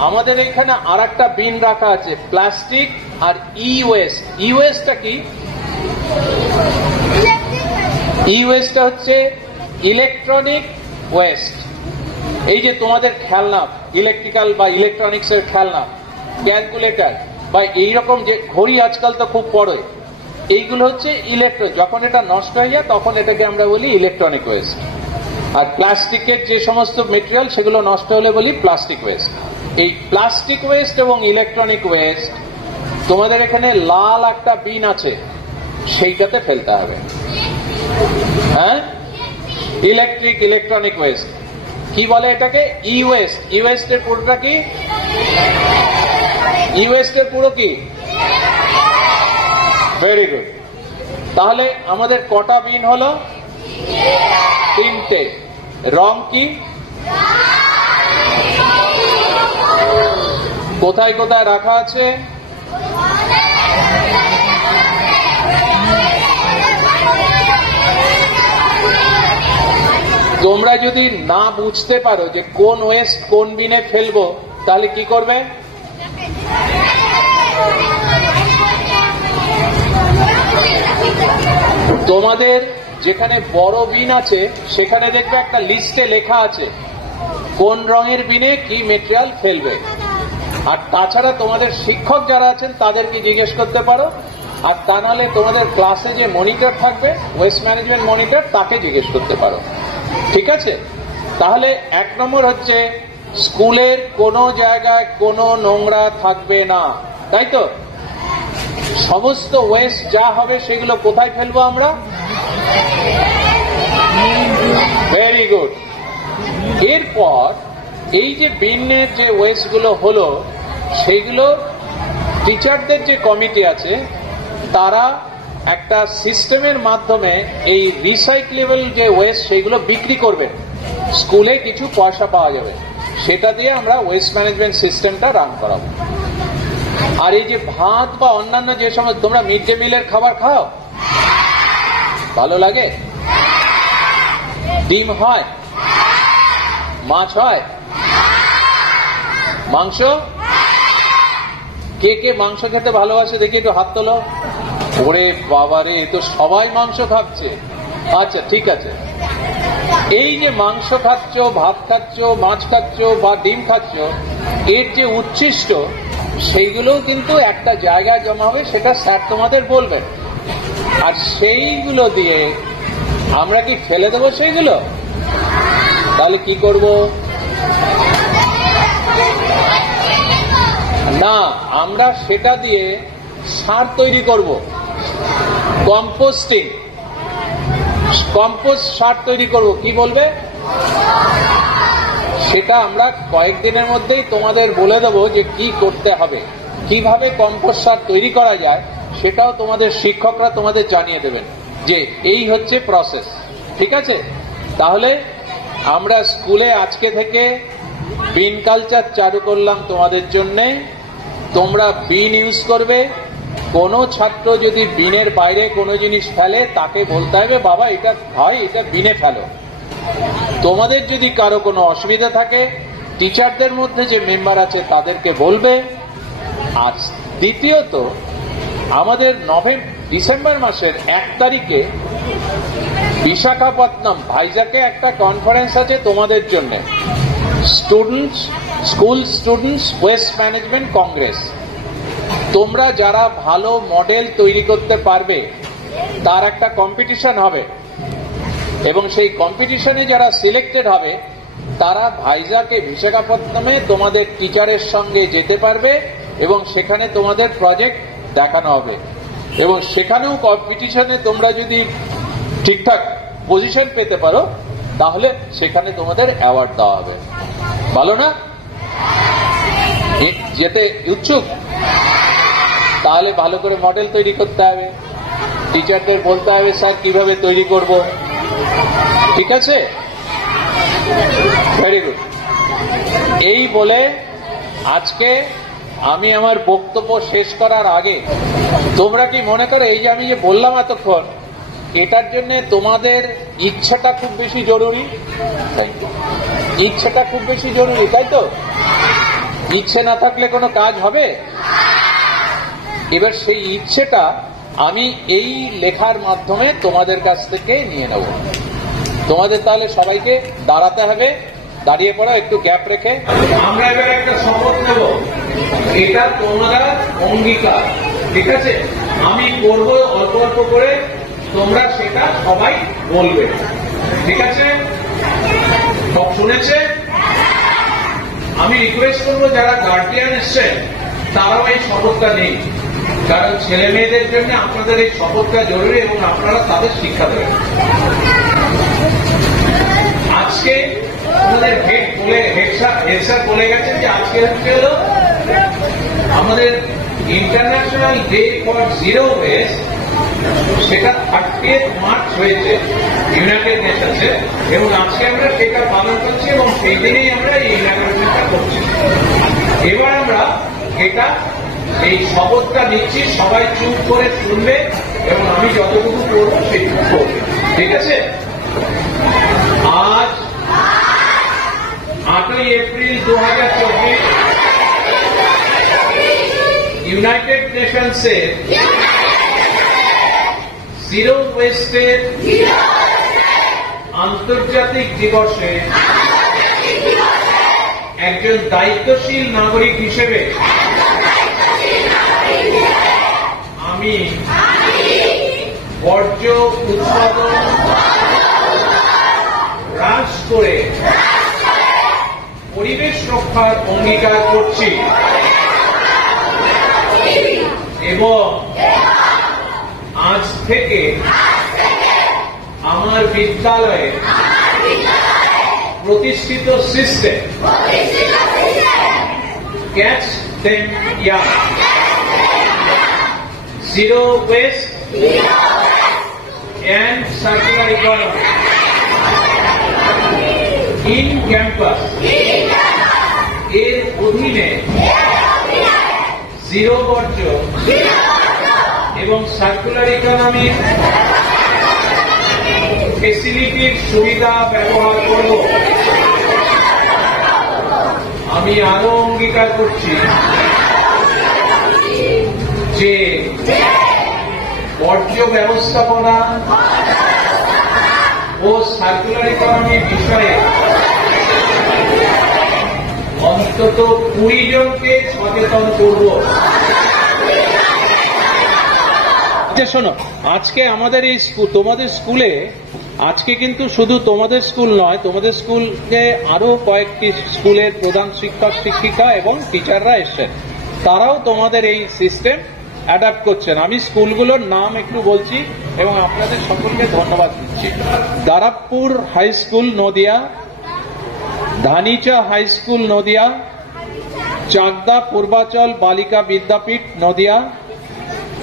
আমাদের এখানে আর একটা বিন রাখা আছে, প্লাস্টিক আর ই ওয়েস্ট। ই ওয়েস্টটা কি? ই ওয়েস্টটা হচ্ছে ইলেকট্রনিক ওয়েস্ট। এই যে তোমাদের খেলনা, ইলেকট্রিক্যাল বা ইলেকট্রনিক্স এর খেলনা, ক্যালকুলেটর বা এইরকম যে ঘড়ি আজকাল তো খুব পড়ে, এইগুলো হচ্ছে ইলেকট্রনিক। যখন এটা নষ্ট হয়ে যায় তখন এটাকে আমরা বলি ইলেকট্রনিক ওয়েস্ট। আর প্লাস্টিকের যে সমস্ত মেটেরিয়াল সেগুলো নষ্ট হলে বলি প্লাস্টিক ওয়েস্ট। এই প্লাস্টিক ওয়েস্ট এবং ইলেকট্রনিক ওয়েস্ট তোমাদের এখানে লাল একটা বিন আছে, সেইটাতে ফেলতে হবে। হ্যাঁ, ইলেকট্রনিক ওয়েস্ট। কি বলে এটাকে? ই ওয়েস্ট। ই ওয়েস্টের পুরোটা কি? ই ওয়েস্টের পুরো কি? Very good. তাহলে আমাদের কটা বিন হলো? 3টে। রং কি? কোথায় কোথায় রাখা আছে? তোমরা যদি না বুঝতে পারো যে কোন ওয়েস্ট কোন বিনে ফেলবো, তাহলে কি করবে? তোমাদের যেখানে বড় বিন আছে সেখানে দেখবে একটা লিস্টে লেখা আছে কোন রঙের বিনে কি মেটেরিয়াল ফেলবে। আর তাছাড়া তোমাদের শিক্ষক যারা আছেন তাদেরকে জিজ্ঞেস করতে পারো, আর তা নাহলে তোমাদের ক্লাসে যে মনিটর থাকবে, ওয়েস্ট ম্যানেজমেন্ট মনিটর, তাকে জিজ্ঞেস করতে পারো। ঠিক আছে? তাহলে 1 নম্বর হচ্ছে স্কুলের কোনো জায়গায় কোনো নোংরা থাকবে না, তাই তো? সমস্ত ওয়েস্ট যা হবে সেগুলো কোথায় ফেলবো আমরা? Very good. এরপর এই যে বিনের যে ওয়েস্ট গুলো হলো সেইগুলো টিচারদের যে কমিটি আছে তারা একটা সিস্টেমের মাধ্যমে এই রিসাইক্লেবল যে ওয়েস্ট সেগুলো বিক্রি করবেন, স্কুলে কিছু পয়সা পাওয়া যাবে, সেটা দিয়ে আমরা ওয়েস্ট ম্যানেজমেন্ট সিস্টেমটা রান করাবো। আর এই যে ভাত বা অন্যান্য যে সময় তোমরা মিড ডে মিলের খাবার খাও, ভালো লাগে? ডিম হয়, মাছ হয়, মাংস? কে কে মাংস খেতে ভালোবাসে দেখি একটু হাত তোলো। ওরে বাবারে, এ তো সবাই মাংস খাচ্ছে। আচ্ছা ঠিক আছে, এই যে মাংস খাচ্ছ, ভাত খাচ্ছ, মাছ খাচ্ছ বা ডিম খাচ্ছ, এর যে উচ্ছিষ্ট সেইগুলোও কিন্তু একটা জায়গায় জমা হবে, সেটা স্যার তোমাদের বলবেন। আর সেইগুলো দিয়ে আমরা কি ফেলে দেবো সেইগুলো? তাহলে কি করব? না, আমরা সেটা দিয়ে সার তৈরি করব, কম্পোস্টিং, কম্পোস্ট সার তৈরি করব। কি বলবে? সেটা আমরা কয়েকদিনের মধ্যেই তোমাদের বলে দেবো যে কি করতে হবে, কিভাবে কম্পোস্ট সার তৈরি করা যায়, সেটাও তোমাদের শিক্ষকরা তোমাদের জানিয়ে দেবেন যে এই হচ্ছে প্রসেস। ঠিক আছে? তাহলে আমরা স্কুলে আজকে থেকে বিন কালচার চালু করলাম তোমাদের জন্য। তোমরা বিন ইউজ করবে। কোনো ছাত্র যদি বিনের বাইরে কোনো জিনিস ফেলে তাকে বলতে হবে বাবা এটা ভাই এটা বিনে ফেলো। তোমাদের যদি কারো কোনো অসুবিধা থাকে টিচারদের মধ্যে যে মেম্বার আছে তাদেরকে বলবে। আর দ্বিতীয়ত আমাদের ডিসেম্বর মাসের 1 তারিখে বিশাখাপত্তনম ভাইজাকে একটা কনফারেন্স আছে তোমাদের জন্য, school students waste management Congress. তোমরা যারা ভালো মডেল তৈরি করতে পারবে তার একটা কম্পিটিশন হবে, এবং সেই কম্পিটিশনে যারা সিলেক্টেড হবে তারা ভাইজাকে বিশাখাপত্তনমে তোমাদের টিচারের সঙ্গে যেতে পারবে এবং সেখানে তোমাদের প্রজেক্ট দেখানো হবে। এবং সেখানেও কম্পিটিশনে তোমরা যদি ঠিকঠাক পজিশন পেতে পারো তাহলে সেখানে তোমাদের অ্যাওয়ার্ড দেওয়া হবে। ভালো না? যেতে ইচ্ছুক? তাহলে ভালো করে মডেল তৈরি করতে হবে, টিচারদের বলতে হবে স্যার কিভাবে তৈরি করব। ঠিক আছে, ভেরি গুড। এই বলে আজকে আমি আমার বক্তব্য শেষ করার আগে তোমরা কি মনে করো এই যে আমি যে বললাম এতক্ষণ, এটার জন্য তোমাদের ইচ্ছাটা খুব বেশি জরুরি? ইচ্ছাটা খুব বেশি জরুরি, তাই তো? ইচ্ছে না থাকলে কোনো কাজ হবে? এবার সেই ইচ্ছেটা আমি এই লেখার মাধ্যমে তোমাদের কাছ থেকে নিয়ে নেব। তোমাদের তাহলে সবাইকে দাঁড়াতে হবে, দাঁড়িয়ে পড়া, একটু গ্যাপ রেখে আমরা এবার একটা শপথ নেব। এটা তোমরা অঙ্গীকার, ঠিক আছে? আমি করবো অল্প অল্প করে, তোমরা সেটা সবাই বলবে, ঠিক আছে? সব শুনেছে? আমি রিকোয়েস্ট করবো যারা গার্জিয়ান এসছেন তারাও এই শপথটা নেই, কারণ ছেলে মেয়েদের জন্য আপনাদের এই শপথটা জরুরি এবং আপনারা তাদের শিক্ষা দেবেন। আজকে আমাদের হেড স্যার বলে গেছেন যে আজকে হচ্ছে হলো আমাদের international day for zero West, সেটা 30 মার্চ হয়েছে ইউনাইটেড নেশনসে, এবং আজকে আমরা সেটা পালন করছি এবং সেই দিনেই আমরা এই ইনাগুরেশনটা করছি। এবার আমরা এটা এই শপথটা নিচ্ছি, সবাই চুপ করে শুনবে এবং আমি যতটুকু করবো সেটুকু করবে, ঠিক আছে? আজ 8 এপ্রিল 2024 ইউনাইটেড নেশনসের জিরো ওয়েস্টের আন্তর্জাতিক দিবসে একজন দায়িত্বশীল নাগরিক হিসেবে আমি বর্জ্য উৎপাদন হ্রাস করে পরিবেশ রক্ষার অঙ্গীকার করছি এবং আজ থেকে আমার বিদ্যালয়ে প্রতিষ্ঠিত system catch them young, zero West and circular economy in campus এর অধীনে জিরো বর্জ্য এবং সার্কুলার ইকোনমির ফেসিলিটির সুবিধা ব্যবহার করব। আমি আরো অঙ্গীকার করছি যে বর্জ্য ব্যবস্থাপনা ও সার্কুলার ইকোনমির বিষয়ে অন্তত 20 জনকে সচেতন করব। শোনো, আজকে আমাদের এই তোমাদের স্কুলে আজকে কিন্তু শুধু তোমাদের স্কুল নয়, তোমাদের স্কুলে আরো কয়েকটি স্কুলের প্রধান শিক্ষক শিক্ষিকা এবং টিচাররা এসছেন, তারাও তোমাদের এই সিস্টেম অ্যাডাপ্ট করছেন। আমি স্কুলগুলোর নাম একটু বলছি এবং আপনাদের সকলকে ধন্যবাদ দিচ্ছি। Darabpur high school Nadia, Dhanicha high school Nadia, Chakdah Purbachal Balika Vidyapith Nadia,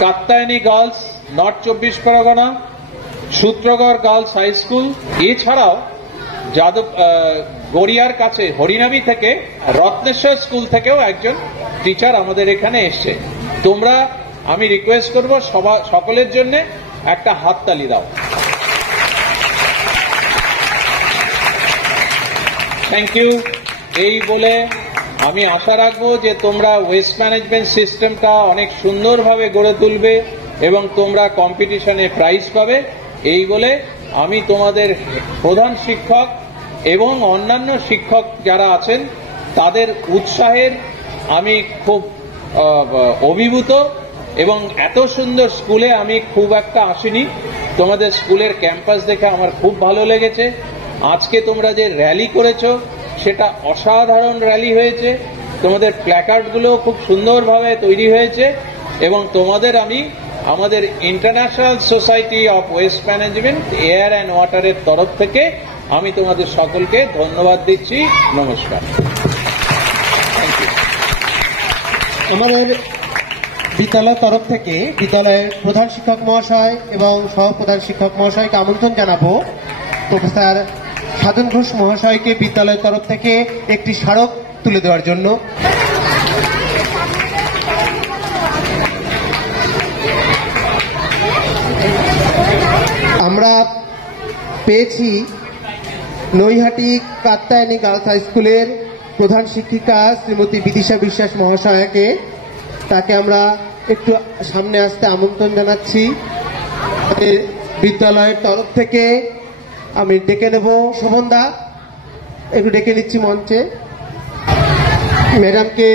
Katyayani girls north 24 Parganas, Sutragarh girls high school, এছাড়াও গড়িয়ার কাছে হরিনাবি থেকে রত্নেশ্বর স্কুল থেকেও একজন টিচার আমাদের এখানে এসছে। তোমরা, আমি রিকোয়েস্ট করব সকলের জন্য একটা হাততালি দাও। Thank you. এই বলে আমি আশা রাখবো যে তোমরা ওয়েস্ট ম্যানেজমেন্ট সিস্টেমটা অনেক সুন্দরভাবে গড়ে তুলবে এবং তোমরা কম্পিটিশনে প্রাইজ পাবে। এই বলে আমি তোমাদের প্রধান শিক্ষক এবং অন্যান্য শিক্ষক যারা আছেন তাদের উৎসাহের আমি খুব অভিভূত, এবং এত সুন্দর স্কুলে আমি খুব একটা আসিনি। তোমাদের স্কুলের ক্যাম্পাস দেখে আমার খুব ভালো লেগেছে। আজকে তোমরা যে র্যালি করেছো সেটা অসাধারণ র্যালি হয়েছে, তোমাদের প্ল্যাকার্ডগুলো খুব সুন্দরভাবে তৈরি হয়েছে, এবং তোমাদের আমি আমাদের international society of waste management air and ওয়াটারের তরফ থেকে আমি তোমাদের সকলকে ধন্যবাদ দিচ্ছি। নমস্কার। আমাদের বিদ্যালয়ের তরফ থেকে বিদ্যালয়ের প্রধান শিক্ষক মহাশয় এবং সহপ্রধান শিক্ষক মহাশয়কে আমন্ত্রণ জানাবো প্রফেসর সাধন ঘোষ মহাশয়কে বিদ্যালয়ের তরফ থেকে একটি স্মারক তুলে দেওয়ার জন্য। আমরা পেয়েছি নৈহাটি কাত্যায়নী গার্লস হাই স্কুলের প্রধান শিক্ষিকা শ্রীমতী বিদিশা বিশ্বাস মহাশয়াকে। তাকে আমরা একটু সামনে আসতে আমন্ত্রণ জানাচ্ছি। বিদ্যালয়ের তরফ থেকে আমি ডেকে নেব শোভন দা, একটু ডেকে নিচ্ছি মঞ্চে। ম্যাডামকে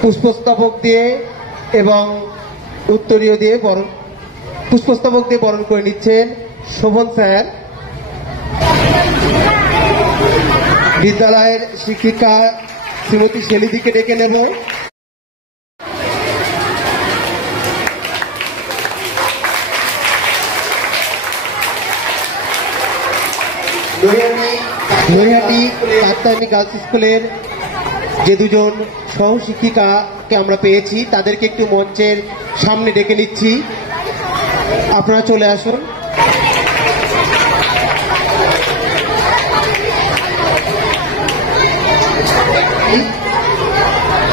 পুষ্পস্তবক দিয়ে এবং উত্তরীয় দিয়ে পুষ্পস্তবক দিয়ে বরণ করে নিচ্ছেন শোভন স্যার। বিদ্যালয়ের শিক্ষিকা শ্রীমতী শেলিদিকে ডেকে নেব। নৈহাটি কাত্যায়নী গার্লস স্কুলের যে দুজন সহ শিক্ষিকাকে আমরা পেয়েছি তাদেরকে একটু মঞ্চের সামনে ডেকে নিচ্ছি, আপনারা চলে আসুন।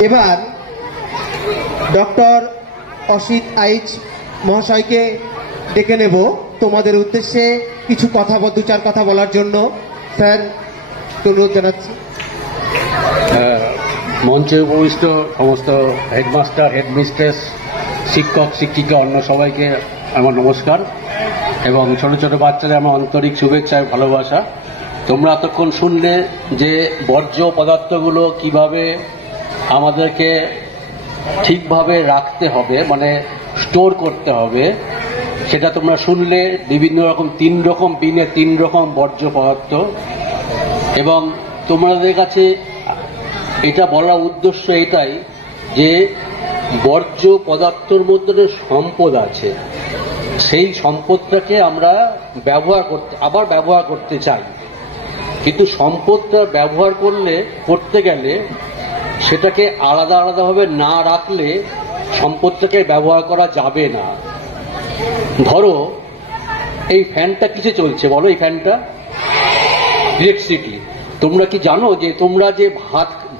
এবার ডক্টর অসিত আইচ মহাশয়কে ডেকে নেব তোমাদের উদ্দেশ্যে কিছু কথা বা দু চার কথা বলার জন্য। স্যার অনুরোধ জানাচ্ছি। মঞ্চে উপবিষ্ট সমস্ত হেডমাস্টার, হেডমিস্ট্রেস, শিক্ষক, শিক্ষিকা, অন্য সবাইকে আমার নমস্কার এবং ছোট ছোট বাচ্চাদের আমার আন্তরিক শুভেচ্ছা এবং ভালোবাসা। তোমরা এতক্ষণ শুনলে যে বর্জ্য পদার্থগুলো কিভাবে আমাদেরকে ঠিকভাবে রাখতে হবে, মানে স্টোর করতে হবে, সেটা তোমরা শুনলে। বিভিন্ন রকম 3 রকম বিনে 3 রকম বর্জ্য পদার্থ। এবং তোমাদের কাছে এটা বলার উদ্দেশ্য এটাই যে বর্জ্য পদার্থের মধ্যে সম্পদ আছে, সেই সম্পদটাকে আমরা ব্যবহার করতে চাই, কিন্তু সম্পদটা ব্যবহার করতে গেলে সেটাকে আলাদা আলাদাভাবে না রাখলে সম্পদটাকে ব্যবহার করা যাবে না। ধরো এই ফ্যানটা কিসে চলছে বলো? এই ফ্যানটা ইলেকট্রিসিটি। তোমরা কি জানো যে তোমরা যে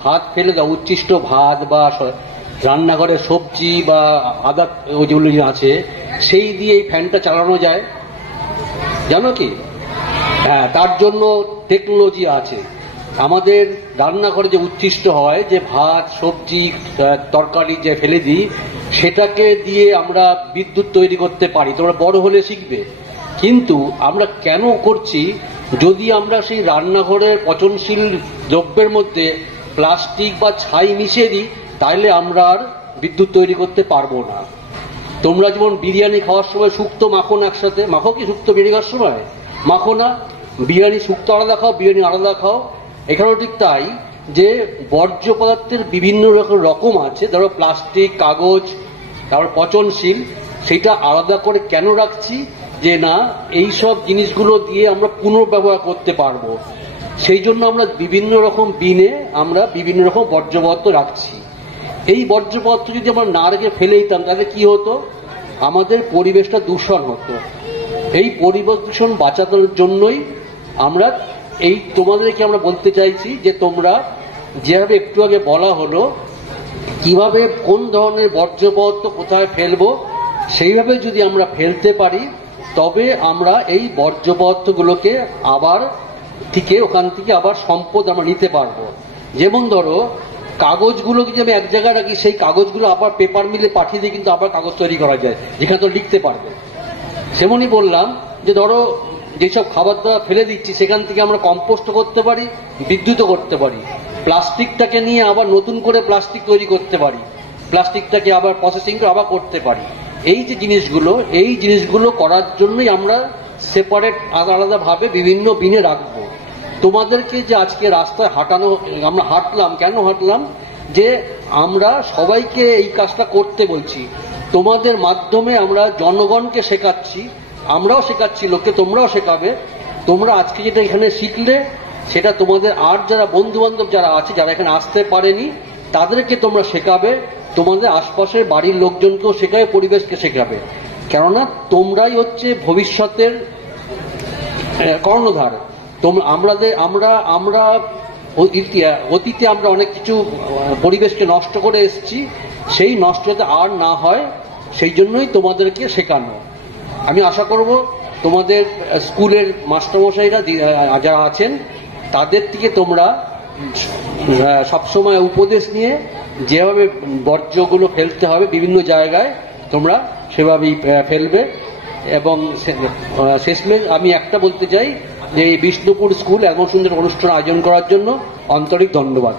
ভাত ফেলে দাও, উচ্ছিষ্ট ভাত বা রান্নাঘরের সবজি বা আদা যেগুলো আছে, সেই দিয়ে এই ফ্যানটা চালানো যায়? জানো কি? হ্যাঁ, তার জন্য টেকনোলজি আছে। আমাদের রান্নাঘরে যে উচ্ছিষ্ট হয়, যে ভাত, সবজি, তরকারি যে ফেলে দিই, সেটাকে দিয়ে আমরা বিদ্যুৎ তৈরি করতে পারি। তোমরা বড় হলে শিখবে। কিন্তু আমরা কেন করছি? যদি আমরা সেই রান্নাঘরের পচনশীল দ্রব্যের মধ্যে প্লাস্টিক বা ছাই মিশিয়ে দিই, তাহলে আমরা আর বিদ্যুৎ তৈরি করতে পারবো না। তোমরা যেমন বিরিয়ানি খাওয়ার সময় শুক্তো মাখো না একসাথে, মাখো কি শুক্তো বিরিয়ানি খাওয়ার সময়? মাখো না। বিরিয়ানি শুক্তো আলাদা খাও, বিরিয়ানি আলাদা খাও। এখানেও ঠিক তাই, যে বর্জ্য পদার্থের বিভিন্ন রকম আছে। ধরো প্লাস্টিক, কাগজ, তারপর পচনশীল, সেটা আলাদা করে কেন রাখছি? যে না, এই সব জিনিসগুলো দিয়ে আমরা পুনর্ব্যবহার করতে পারবো। সেই জন্য আমরা বিভিন্ন রকম বিনে আমরা বিভিন্ন রকম বর্জ্য পদার্থ রাখছি। এই বর্জ্য পদার্থ যদি আমরা না রেখে ফেলে দিতাম, তাহলে কি হতো? আমাদের পরিবেশটা দূষণ হতো। এই পরিবেশ দূষণ বাঁচানোর জন্যই আমরা তোমাদেরকে আমরা বলতে চাইছি যে তোমরা যেভাবে একটু আগে বলা হলো কিভাবে কোন ধরনের বর্জ্য পদার্থ কোথায় ফেলবো, সেইভাবে যদি আমরা ফেলতে পারি, তবে আমরা এই বর্জ্য পদার্থগুলোকে ওখান থেকে আবার সম্পদ আমরা নিতে পারবো। যেমন ধরো কাগজগুলোকে যে আমি এক জায়গায় রাখি, সেই কাগজগুলো আবার পেপার মিলে পাঠিয়ে দিয়ে কিন্তু আবার কাগজ তৈরি করা যায়, যেখানে তো লিখতে পারবে। সেমনই বললাম যে ধরো যেসব খাবার দাবার ফেলে দিচ্ছি, সেখান থেকে আমরা কম্পোস্ট করতে পারি, বিদ্যুৎও করতে পারি। প্লাস্টিকটাকে নিয়ে আবার নতুন করে প্লাস্টিক তৈরি করতে পারি, প্লাস্টিকটাকে আবার প্রসেসিং করে আবার করতে পারি। এই জিনিসগুলো করার জন্যই আমরা সেপারেট আলাদা ভাবে বিভিন্ন বিনে রাখবো। তোমাদেরকে যে আজকে রাস্তায় আমরা হাঁটলাম, কেন হাঁটলাম? যে আমরা সবাইকে এই কাজটা করতে বলছি। তোমাদের মাধ্যমে আমরা জনগণকে শেখাচ্ছি, আমরাও শেখাচ্ছি লোককে, তোমরাও শেখাবে। তোমরা আজকে যেটা এখানে শিখলে, সেটা তোমাদের আর যারা বন্ধু বান্ধব যারা আছে, যারা এখানে আসতে পারেনি, তাদেরকে তোমরা শেখাবে, তোমাদের আশপাশের বাড়ির লোকজনকেও শেখাবে, পরিবেশকে শেখাবে। কেননা তোমরাই হচ্ছে ভবিষ্যতের কর্ণধার। আমরা অতীতে আমরা অনেক কিছু পরিবেশকে নষ্ট করে এসেছি, সেই নষ্ট যাতে আর না হয় সেই জন্যই তোমাদেরকে শেখানো। আমি আশা করব তোমাদের স্কুলের মাস্টারমশাইরা যারা আছেন তাদের থেকে তোমরা সবসময় উপদেশ নিয়ে যেভাবে বর্জ্যগুলো ফেলতে হবে বিভিন্ন জায়গায় তোমরা সেভাবেই ফেলবে। এবং শেষমেশ আমি একটা বলতে চাই যে এই বিষ্ণুপুর স্কুল এমন সুন্দর অনুষ্ঠান আয়োজন করার জন্য আন্তরিক ধন্যবাদ।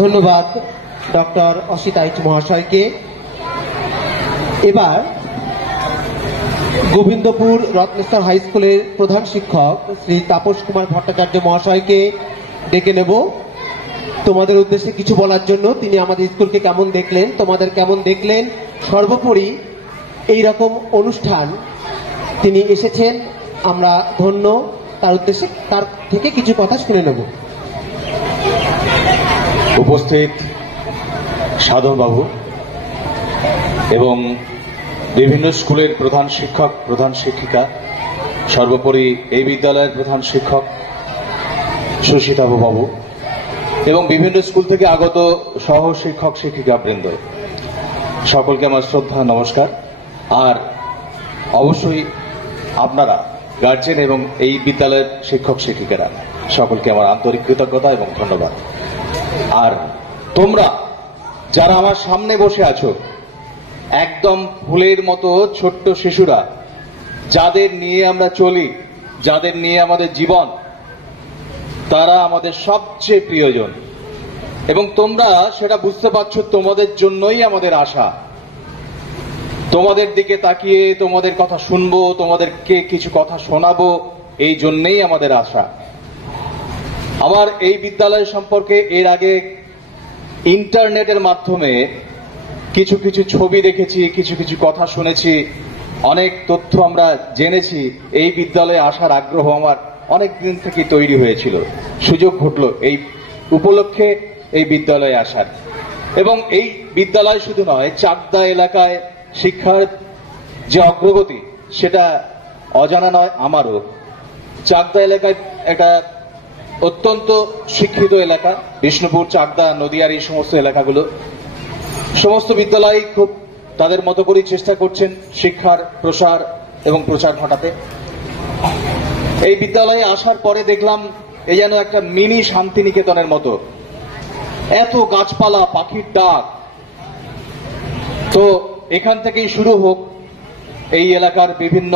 ধন্যবাদ ডক্টর অসিত আইচ মহাশয়কে। এবার গোবিন্দপুর রত্নেশ্বর হাই স্কুলের প্রধান শিক্ষক শ্রী তাপস কুমার ভট্টাচার্য মহাশয়কে ডেকে নেব তোমাদের উদ্দেশ্যে কিছু বলার জন্য। তিনি আমাদের স্কুলকে কেমন দেখলেন, তোমাদের কেমন দেখলেন, সর্বোপরি এই রকম অনুষ্ঠান তিনি এসেছেন, আমরা ধন্য, তার উদ্দেশ্যে তার থেকে কিছু কথা শুনে নেব। উপস্থিত সাধন বাবু এবং বিভিন্ন স্কুলের প্রধান শিক্ষক, প্রধান শিক্ষিকা, সর্বোপরি এই বিদ্যালয়ের প্রধান শিক্ষক সুশীতাভ বাবু এবং বিভিন্ন স্কুল থেকে আগত সহ শিক্ষক শিক্ষিকা বৃন্দ, সকলকে আমার শ্রদ্ধা নমস্কার। আর অবশ্যই আপনারা গার্জেন এবং এই বিদ্যালয়ের শিক্ষক শিক্ষিকারা সকলকে আমার আন্তরিক কৃতজ্ঞতা এবং ধন্যবাদ। আর তোমরা যারা আমার সামনে বসে আছো, একদম ফুলের মতো ছোট্ট শিশুরা, যাদের নিয়ে আমরা চলি, যাদের নিয়ে আমাদের জীবন, তারা আমাদের সবচেয়ে প্রিয়জন এবং তোমরা সেটা বুঝতে পারছো। তোমাদের জন্যই আমাদের আশা, তোমাদের দিকে তাকিয়ে তোমাদের কথা শুনবো, তোমাদেরকে কিছু কথা শোনাবো, এই জন্যই আমাদের আশা। আমার এই বিদ্যালয় সম্পর্কে এর আগে ইন্টারনেটের মাধ্যমে কিছু কিছু ছবি দেখেছি, কিছু কিছু কথা শুনেছি, অনেক তথ্য আমরা জেনেছি। এই বিদ্যালয়ে আসার আগ্রহ আমার অনেক দিন থেকে তৈরি হয়েছিল, সুযোগ ঘটল এই উপলক্ষে এই বিদ্যালয়ে আসার। এবং এই বিদ্যালয় শুধু নয়, চাকদা এলাকায় শিক্ষার যে অগ্রগতি সেটা অজানা নয় আমারও। চাকদা এলাকায় একটা অত্যন্ত শিক্ষিত এলাকা, বিষ্ণুপুর, চাকদা, নদিয়ার এই সমস্ত এলাকাগুলো, সমস্ত বিদ্যালয় খুব তাদের মতো করেই চেষ্টা করছেন শিক্ষার প্রসার এবং প্রচার ঘটাতে। এই বিদ্যালয়ে আসার পরে দেখলাম এই যেন একটা মিনি শান্তিনিকেতনের মতো, এত গাছপালা, পাখির ডাক। তো এখান থেকেই শুরু হোক এই এলাকার বিভিন্ন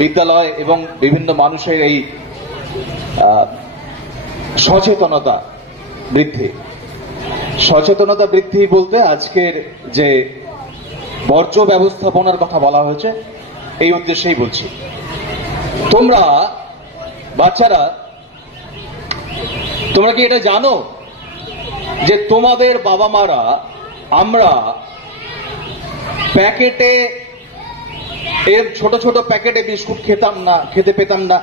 বিদ্যালয় এবং বিভিন্ন মানুষের এই সচেতনতা বৃদ্ধি। সচেতনতা বৃদ্ধি বলতে আজকের যে বর্জ্য ব্যবস্থাপনার কথা বলা হয়েছে, এই উদ্দেশ্যেই বলছি। তোমরা বাচ্চারা, তোমরা কি এটা জানো যে তোমাদের বাবা মারা, আমরা প্যাকেটে এর ছোট ছোট প্যাকেটে বিস্কুট খেতে পেতাম না।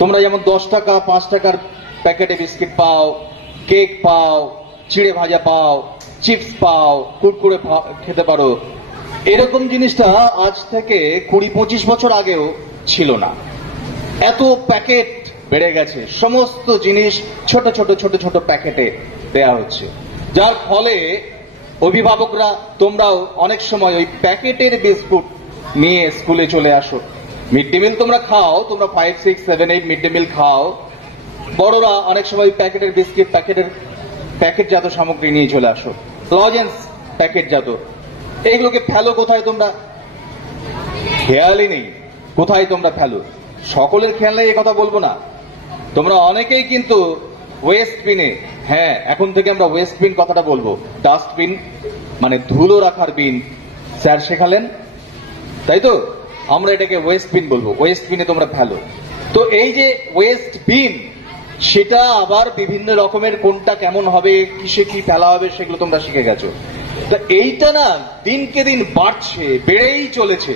তোমরা যেমন 10 টাকা 5 টাকার প্যাকেটে বিস্কিট পাও, কেক পাও, চিড়ে ভাজা পাও, চিপস পাও, কুরকুরে খেতে পারো, এরকম জিনিসটা আজ থেকে 20-25 বছর আগেও ছিল না। এত প্যাকেট বেড়ে গেছে, সমস্ত জিনিস ছোট ছোট ছোট ছোট প্যাকেটে দেয়া হচ্ছে, যার ফলে অভিভাবকরা তোমরাও অনেক সময় ওই প্যাকেটের বিস্কুট নিয়ে স্কুলে চলে আসো। মিড ডে মিল তোমরা খাও, তোমরা 5, 6, 7, 8 মিড ডে মিল খাও। বড়রা অনেক সময় প্যাকেটের বিস্কিট, প্যাকেটজাত সামগ্রী নিয়ে চলে আসো, লজেন্স প্যাকেটজাত। এইগুলোকে ফেলো কোথায় তোমরা? খেয়ালই নেই কোথায় তোমরা ফেলো। সকলের খেয়াল নেই এই কথা বলবো না, তোমরা অনেকেই কিন্তু ওয়েস্ট বিনে, হ্যাঁ এখন থেকে আমরা ওয়েস্ট বিন কথাটা বলবো, ডাস্টবিন মানে ধুলো রাখার বিন স্যার শেখালেন, তাই তো? আমরা এটাকে ওয়েস্ট বিন বলবো, ওয়েস্ট বিনে তোমরা ফেলো। তো এই যে ওয়েস্ট বিন, সেটা আবার বিভিন্ন রকমের কোনটা কেমন হবে, কিসে কি ফেলা হবে, সেগুলো তোমরা শিখে গেছো। তো এইটা না দিনকে দিন বাড়ছে, বেড়েই চলেছে।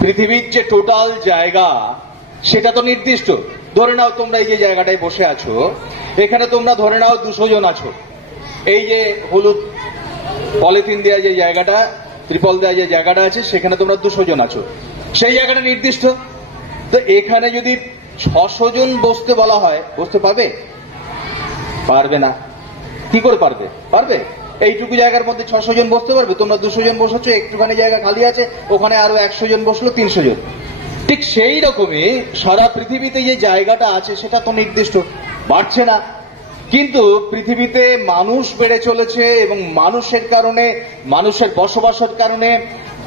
পৃথিবীর যে টোটাল জায়গা সেটা তো নির্দিষ্ট। ধরে নাও তোমরা এই যে জায়গাটায় বসে আছো, এখানে তোমরা ধরে নাও 200 জন আছো। এই যে হলুদ পলিথিন দেওয়া যে জায়গাটা, ত্রিপল দেওয়া যে জায়গাটা আছে, সেখানে তোমরা 200 জন আছো, সেই জায়গাটা নির্দিষ্ট। তো এখানে যদি 600 জন বসতে বলা হয়, বসতে পারবে? পারবে না। কি করে পারবে? পারবে? এইটুকু জায়গার মধ্যে 600 জন বসতে পারবে? তোমরা 200 জন বসেছো, একটুখানি জায়গা খালি আছে, ওখানে আরো 100 জন বসলো, 300 জন। ঠিক সেই রকমই সারা পৃথিবীতে যে জায়গাটা আছে সেটা তো নির্দিষ্ট, বাড়ছে না। কিন্তু পৃথিবীতে মানুষ বেড়ে চলেছে এবং মানুষের কারণে, মানুষের বসবাসের কারণে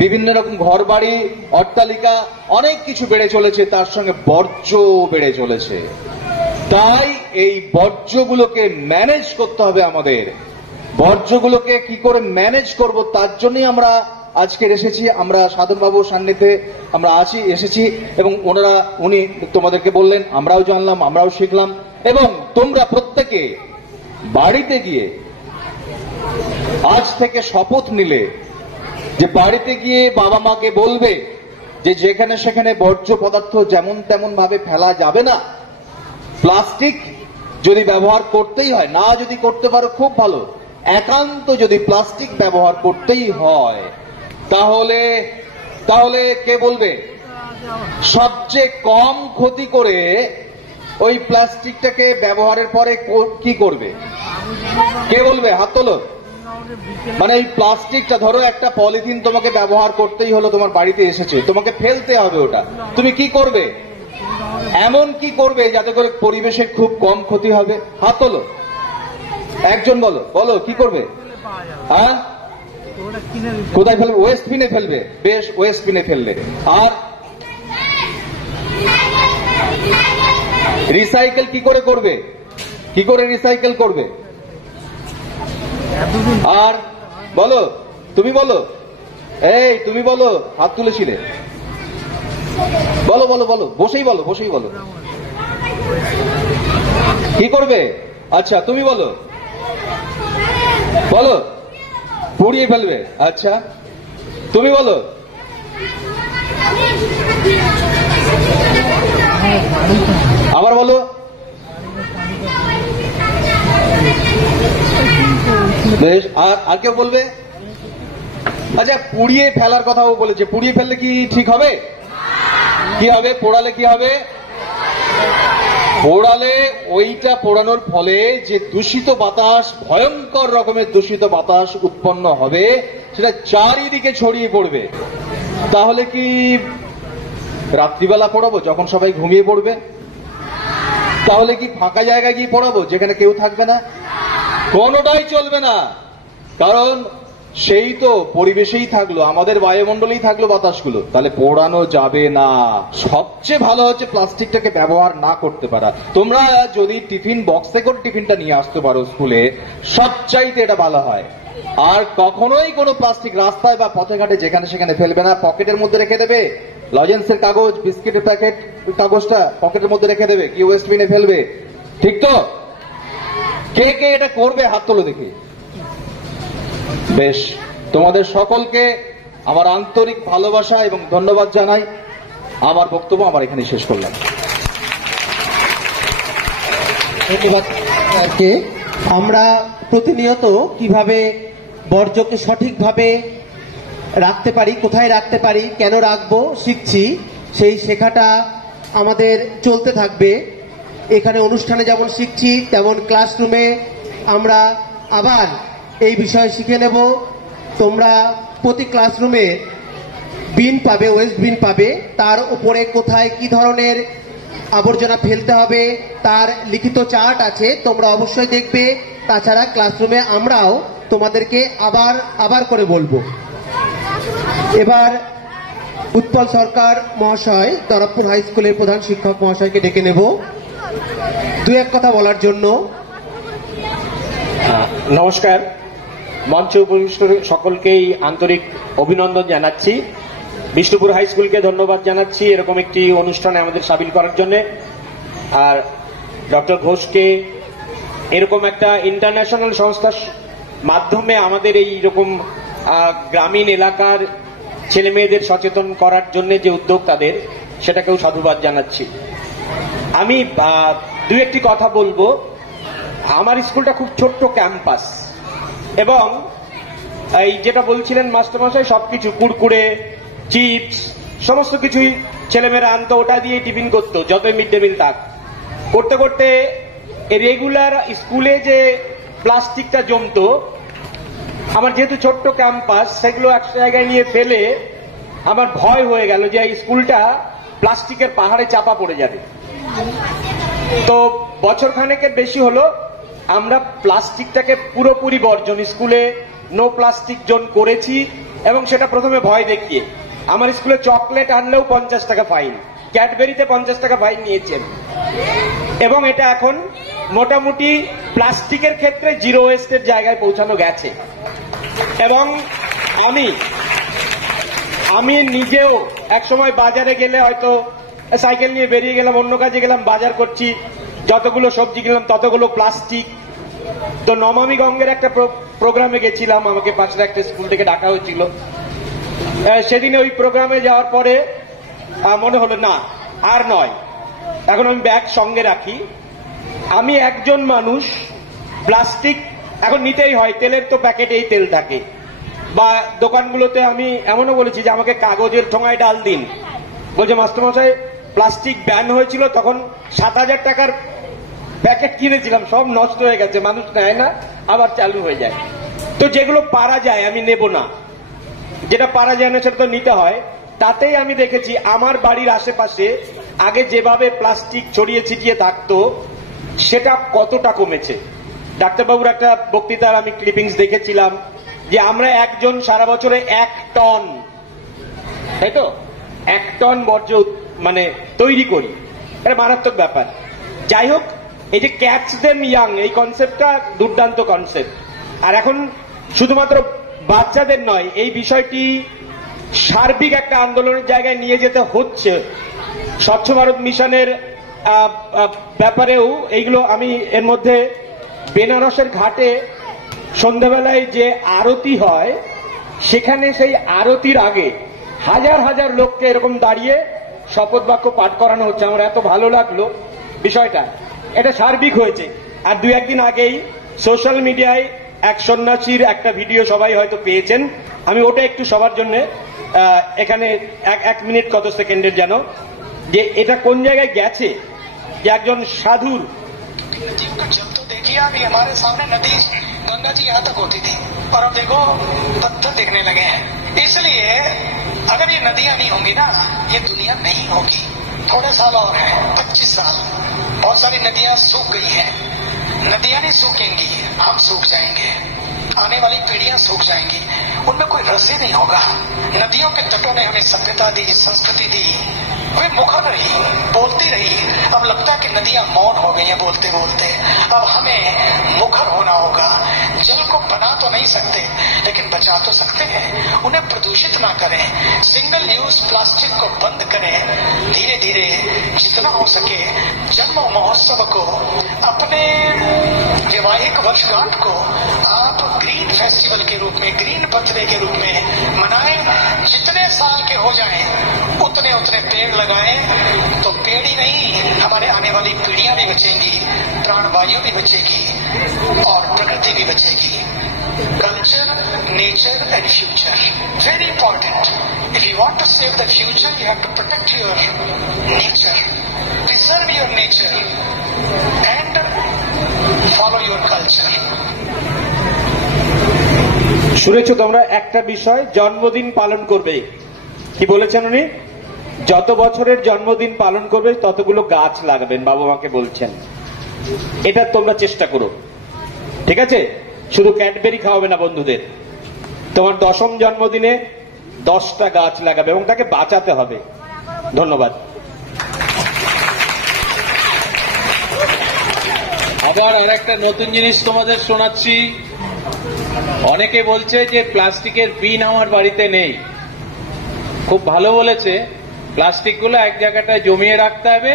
বিভিন্ন রকম ঘর বাড়ি, অট্টালিকা, অনেক কিছু বেড়ে চলেছে, তার সঙ্গে বর্জ্য বেড়ে চলেছে। তাই এই বর্জ্যগুলোকে ম্যানেজ করতে হবে আমাদের। বর্জ্যগুলোকে কি করে ম্যানেজ করব, তার জন্যই আমরা আজকে এসেছি। আমরা সাধনবাবুর সান্নিধ্যে আমরা এসেছি এবং উনি তোমাদেরকে বললেন, আমরাও জানলাম, আমরাও শিখলাম। এবং তোমরা প্রত্যেকে বাড়িতে গিয়ে আজ থেকে শপথ নিলে যে বাড়িতে গিয়ে বাবা মাকে বলবে যে যেখানে সেখানে বর্জ্য পদার্থ যেমন তেমন ভাবে ফেলা যাবে না। প্লাস্টিক যদি ব্যবহার করতেই হয়, না যদি করতে পারো খুব ভালো, একান্ত যদি প্লাস্টিক ব্যবহার করতেই হয় তাহলে কে বলবে সবচেয়ে কম ক্ষতি করে ওই প্লাস্টিকটাকে ব্যবহারের পরে কি করবে? কে বলবে? হাত তোলো। মানে এই প্লাস্টিকটা, ধরো একটা পলিথিন তোমাকে ব্যবহার করতেই হলো, তোমার বাড়িতে এসেছে, তোমাকে ফেলতে হবে ওটা, তুমি কি করবে? এমন কি করবে যাতে করে পরিবেশের খুব কম ক্ষতি হবে? হাত তোলো, একজন বলো, বলো কি করবে? হ্যাঁ, কোথায় ফেলবে? ওয়েস্ট বিনে ফেলবে। বেশ, ওয়েস্ট বিনে ফেললে। আর রিসাইকেল কি করে করবে? কি করে রিসাইকেল করবে? আর বলো, তুমি বলো, এই তুমি বলো, হাত তুলেছিলে, বলো বলো বলো, বসেই বলো, বসেই বলো, কি করবে? আচ্ছা তুমি বলো, বলো, পুড়িয়ে ফেলবে। আচ্ছা তুমি বলো। আবার বলো। বেশ, আর কেউ বলবে? আচ্ছা, পুড়িয়ে ফেলার কথাও বলেছে। পুড়িয়ে ফেললে কি ঠিক হবে? কি হবে? পোড়ালে কি হবে? পোড়ালে ওইটা পোড়ানোর ফলে যে দূষিত বাতাস, ভয়ঙ্কর রকমের দূষিত বাতাস উৎপন্ন হবে, সেটা চারিদিকে ছড়িয়ে পড়বে। তাহলে কি রাত্রিবেলা পোড়াবো যখন সবাই ঘুমিয়ে পড়বে? তাহলে কি ফাঁকা জায়গায় গিয়ে পোড়াবো যেখানে কেউ থাকবে না? কোনোটাই চলবে না। কারণ সেই তো পরিবেশেই থাকলো, আমাদের বায়ুমণ্ডলেই থাকলো বাতাসগুলো, তাহলে পোড়ানো যাবে না। সবচেয়ে ভালো হচ্ছে প্লাস্টিকটাকে ব্যবহার না করতে পারা। তোমরা যদি টিফিন বক্সে করে টিফিনটা নিয়ে আসতে পারো স্কুলে, সবচাইতে এটা ভালো হয়। আর কখনোই কোনো প্লাস্টিক রাস্তায় বা পথে ঘাটে যেখানে সেখানে ফেলবে না। পকেটের মধ্যে রেখে দেবে। লজেন্সের কাগজ, বিস্কিটের প্যাকেট, কাগজটা পকেটের মধ্যে রেখে দেবে, কি ওয়েস্ট বিনে ফেলবে। ঠিক তো? কে কে এটা করবে? হাত তোলো দেখি। বেশ, তোমাদের সকলকে আমার আন্তরিক ভালোবাসা এবং ধন্যবাদ জানাই। আমার বক্তব্য আমার এখানে শেষ করলাম। ধন্যবাদ। আমরা প্রতিনিয়ত কিভাবে বর্জ্যকে সঠিকভাবে রাখতে পারি, কোথায় রাখতে পারি, কেন রাখবো শিখছি। সেই শেখাটা আমাদের চলতে থাকবে। এখানে অনুষ্ঠানে যেমন শিখছি, তেমন ক্লাসরুমে আমরা আবার এই বিষয়ে শিখে নেব। তোমরা প্রতি ক্লাসরুমে বিন পাবে, ওয়েস্ট বিন পাবে, তার উপরে কোথায় কি ধরনের আবর্জনা ফেলতে হবে তার লিখিত চার্ট আছে, তোমরা অবশ্যই দেখবে। তাছাড়া ক্লাসরুমে আমরাও তোমাদেরকে আবার করে বলবো। এবার উৎপল সরকার মহাশয়, দরবপুর হাই স্কুলের প্রধান শিক্ষক মহাশয়কে ডেকে নেব দু এক কথা বলার জন্য। নমস্কার। মঞ্চে উপবিষ্ট সকলকেই আন্তরিক অভিনন্দন জানাচ্ছি। বিষ্ণুপুর হাই স্কুলকে ধন্যবাদ জানাচ্ছি এরকম একটি অনুষ্ঠানে আমাদের সামিল করার জন্য। আর ডক্টর ঘোষকে এরকম একটা ইন্টারন্যাশনাল সংস্থার মাধ্যমে আমাদের এই রকম গ্রামীণ এলাকার ছেলে মেয়েদের সচেতন করার জন্য যে উদ্যোগ তাদের, সেটাকেও সাধুবাদ জানাচ্ছি। আমি দু একটি কথা বলবো। আমার স্কুলটা খুব ছোট্ট ক্যাম্পাস, এবং এই যেটা বলছিলেন মাস্টারমশাই, সবকিছু কুরকুরে, চিপস, সমস্ত কিছুই ছেলেমেয়েরা আনতো, ওটা দিয়ে টিফিন করতো যতই মিড ডে মিল থাক। করতে করতে রেগুলার স্কুলে যে প্লাস্টিকটা জমতো, আমার যেহেতু ছোট্ট ক্যাম্পাস, সেগুলো এক জায়গায় নিয়ে ফেলে আমার ভয় হয়ে গেল যে এই স্কুলটা প্লাস্টিকের পাহাড়ে চাপা পড়ে যাবে। তো বছর খানেকের বেশি হলো আমরা প্লাস্টিকটাকে পুরোপুরি বর্জন, স্কুলে নো প্লাস্টিক জোন করেছি, এবং সেটা প্রথমে ভয় দেখিয়ে। আমার স্কুলে চকলেট আনলেও 50 টাকা ফাইন, ক্যাডবেরিতে 50 টাকা ফাইন নিয়েছেন, এবং এটা এখন মোটামুটি প্লাস্টিকের ক্ষেত্রে জিরো ওয়েস্টের জায়গায় পৌঁছানো গেছে। এবং আমি নিজেও একসময় বাজারে গেলে হয়তো সাইকেল নিয়ে বেরিয়ে গেলাম, অন্য কাজে গেলাম, বাজার করছি, যতগুলো সবজি কিনলাম ততগুলো প্লাস্টিক। তো নমামি গঙ্গের একটা প্রোগ্রামে গেছিলাম, আমাকে পাশে একটা স্কুল থেকে ডাকা হয়েছিল। সেদিনে ওই প্রোগ্রামে যাওয়ার পরে মনে হলো না, আর নয়, এখন আমি ব্যাগ সঙ্গে রাখি। আমি একজন মানুষ, প্লাস্টিক এখন নিতেই হয়, তেলের তো প্যাকেটেই তেল থাকে, বা দোকানগুলোতে আমি এমনও বলেছি যে আমাকে কাগজের ঠোঙায় ডাল দিন। বলছে মাস্টারমশাই প্লাস্টিক ব্যান হয়েছিল, তখন 7,000 টাকার প্যাকেট কিনেছিলাম, সব নষ্ট হয়ে গেছে, মানুষ নেয় না, আবার চালু হয়ে যায়। তো যেগুলো পারা যায় আমি নেব না, যেটা পারা যায় না সেটা তো নিতে হয়। তাতেই আমি দেখেছি আমার বাড়ির আশেপাশে আগে যেভাবে প্লাস্টিক ছড়িয়ে ছিটিয়ে থাকতো সেটা কতটা কমেছে। ডাক্তারবাবুর একটা বক্তৃতার আমি ক্লিপিংস দেখেছিলাম যে আমরা একজন সারা বছরে 1 টন, তাই তো, 1 টন বর্জ্য মানে তৈরি করি, এটা মারাত্মক ব্যাপার। যাই হোক, এই যে ক্যাচ দেম ইয়াং, এই কনসেপ্টটা দুর্দান্ত কনসেপ্ট। আর এখন শুধুমাত্র বাচ্চাদের নয়, এই বিষয়টি সার্বিক একটা আন্দোলনের জায়গায় নিয়ে যেতে হচ্ছে। স্বচ্ছ ভারত মিশনের ব্যাপারেও এইগুলো, আমি এর মধ্যে বেনারসের ঘাটে সন্ধ্যাবেলায় যে আরতি হয়, সেখানে সেই আরতির আগে হাজার হাজার লোককে এরকম দাঁড়িয়ে শপথ বাক্য পাঠ করানো হচ্ছে। আমার এত ভালো লাগলো বিষয়টা, এটা সার্বিক হয়েছে। আর 2-1 দিন আগেই সোশ্যাল মিডিয়ায় এক সন্ন্যাসীর একটা ভিডিও সবাই হয়তো পেয়েছেন, আমি ওটা একটু সবার জন্য এখানে 1 মিনিট কত সেকেন্ডের যেন, যে এটা কোন জায়গায় গেছে, যে একজন সাধুর। जब तो देखिए अभी हमारे सामने नदी गंगा जी यहाँ तक होती थी, और अब देखो पत्थर दिखने लगे हैं। इसलिए अगर ये नदियां नहीं होंगी ना, ये दुनिया नहीं होगी। थोड़े साल और हैं, 25 साल, बहुत सारी नदियां सूख गई हैं। नदियां नहीं सूखेंगी, हम सूख जाएंगे, आने वाली पीढ़ियां सूख जाएंगी, उनमें कोई रस ही नहीं होगा। नदियों के तटों ने हमें सभ्यता दी, संस्कृति दी, वे मुखर रही, बोलती रही। अब लगता है कि नदियां मौन हो गई हैं बोलते बोलते। अब हमें मुखर होना होगा। जल को बना तो नहीं सकते, लेकिन बचा तो सकते हैं। उन्हें प्रदूषित ना करें, सिंगल यूज प्लास्टिक को बंद करें। धीरे धीरे जितना हो सके जन्म महोत्सव को, अपने वैवाहिक वर्षगांठ को आप ग्रीन फेस्टिवल के रूप में, ग्रीन बर्थडे के रूप में मनाएं। जितने साल के हो जाएं उतने उतने पेड़ लगाएं, तो पेड़ ही नहीं, हमारे आने वाली पीढ़ियां भी बचेंगी, प्राणवायु भी बचेगी, और प्रकृति भी बचेगी। Culture, nature and future, very important. If you want to save the future, you have to protect your nature, preserve your nature and follow your culture. শুনেছো তোমরা একটা বিষয়, জন্মদিন পালন করবে, কি বলেছেন উনি? যত বছরের জন্মদিন পালন করবে ততগুলো গাছ লাগাবেন, বাবা মাকে বলছেন। এটা তোমরা চেষ্টা করো, ঠিক আছে? শুধু ক্যাডবেরি খাওয়াবে না বন্ধুদের, তোমার 10ম জন্মদিনে 10টা গাছ লাগাবে, এবং তাকে বাঁচাতে হবে। ধন্যবাদ। আবার আর একটা নতুন জিনিস তোমাদের শোনাচ্ছি। অনেকে বলছে যে প্লাস্টিকের বিন আমার বাড়িতে নেই। খুব ভালো বলেছে, প্লাস্টিকগুলো এক জায়গাটায় জমিয়ে রাখতে হবে,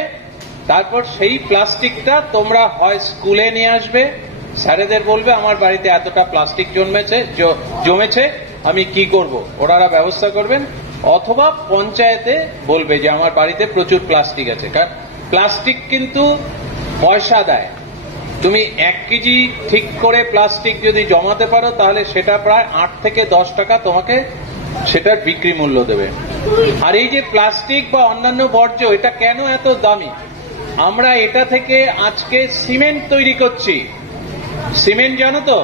তারপর সেই প্লাস্টিকটা তোমরা হয় স্কুলে নিয়ে আসবে, স্যারেদের বলবে আমার বাড়িতে এতটা প্লাস্টিক জমেছে, আমি কি করব, ওনারা ব্যবস্থা করবেন, অথবা পঞ্চায়েতে বলবে যে আমার বাড়িতে প্রচুর প্লাস্টিক আছে। কারণ প্লাস্টিক কিন্তু পয়সা দেয়। তুমি 1 কেজি ঠিক করে প্লাস্টিক যদি জমাতে পারো তাহলে সেটা প্রায় 8 থেকে 10 টাকা তোমাকে সেটার বিক্রি মূল্য দেবে। আর এই যে প্লাস্টিক বা অন্যান্য বর্জ্য, এটা কেন এত দামি? আমরা এটা থেকে আজকে সিমেন্ট তৈরি করছি। সিমেন্ট জানো তো,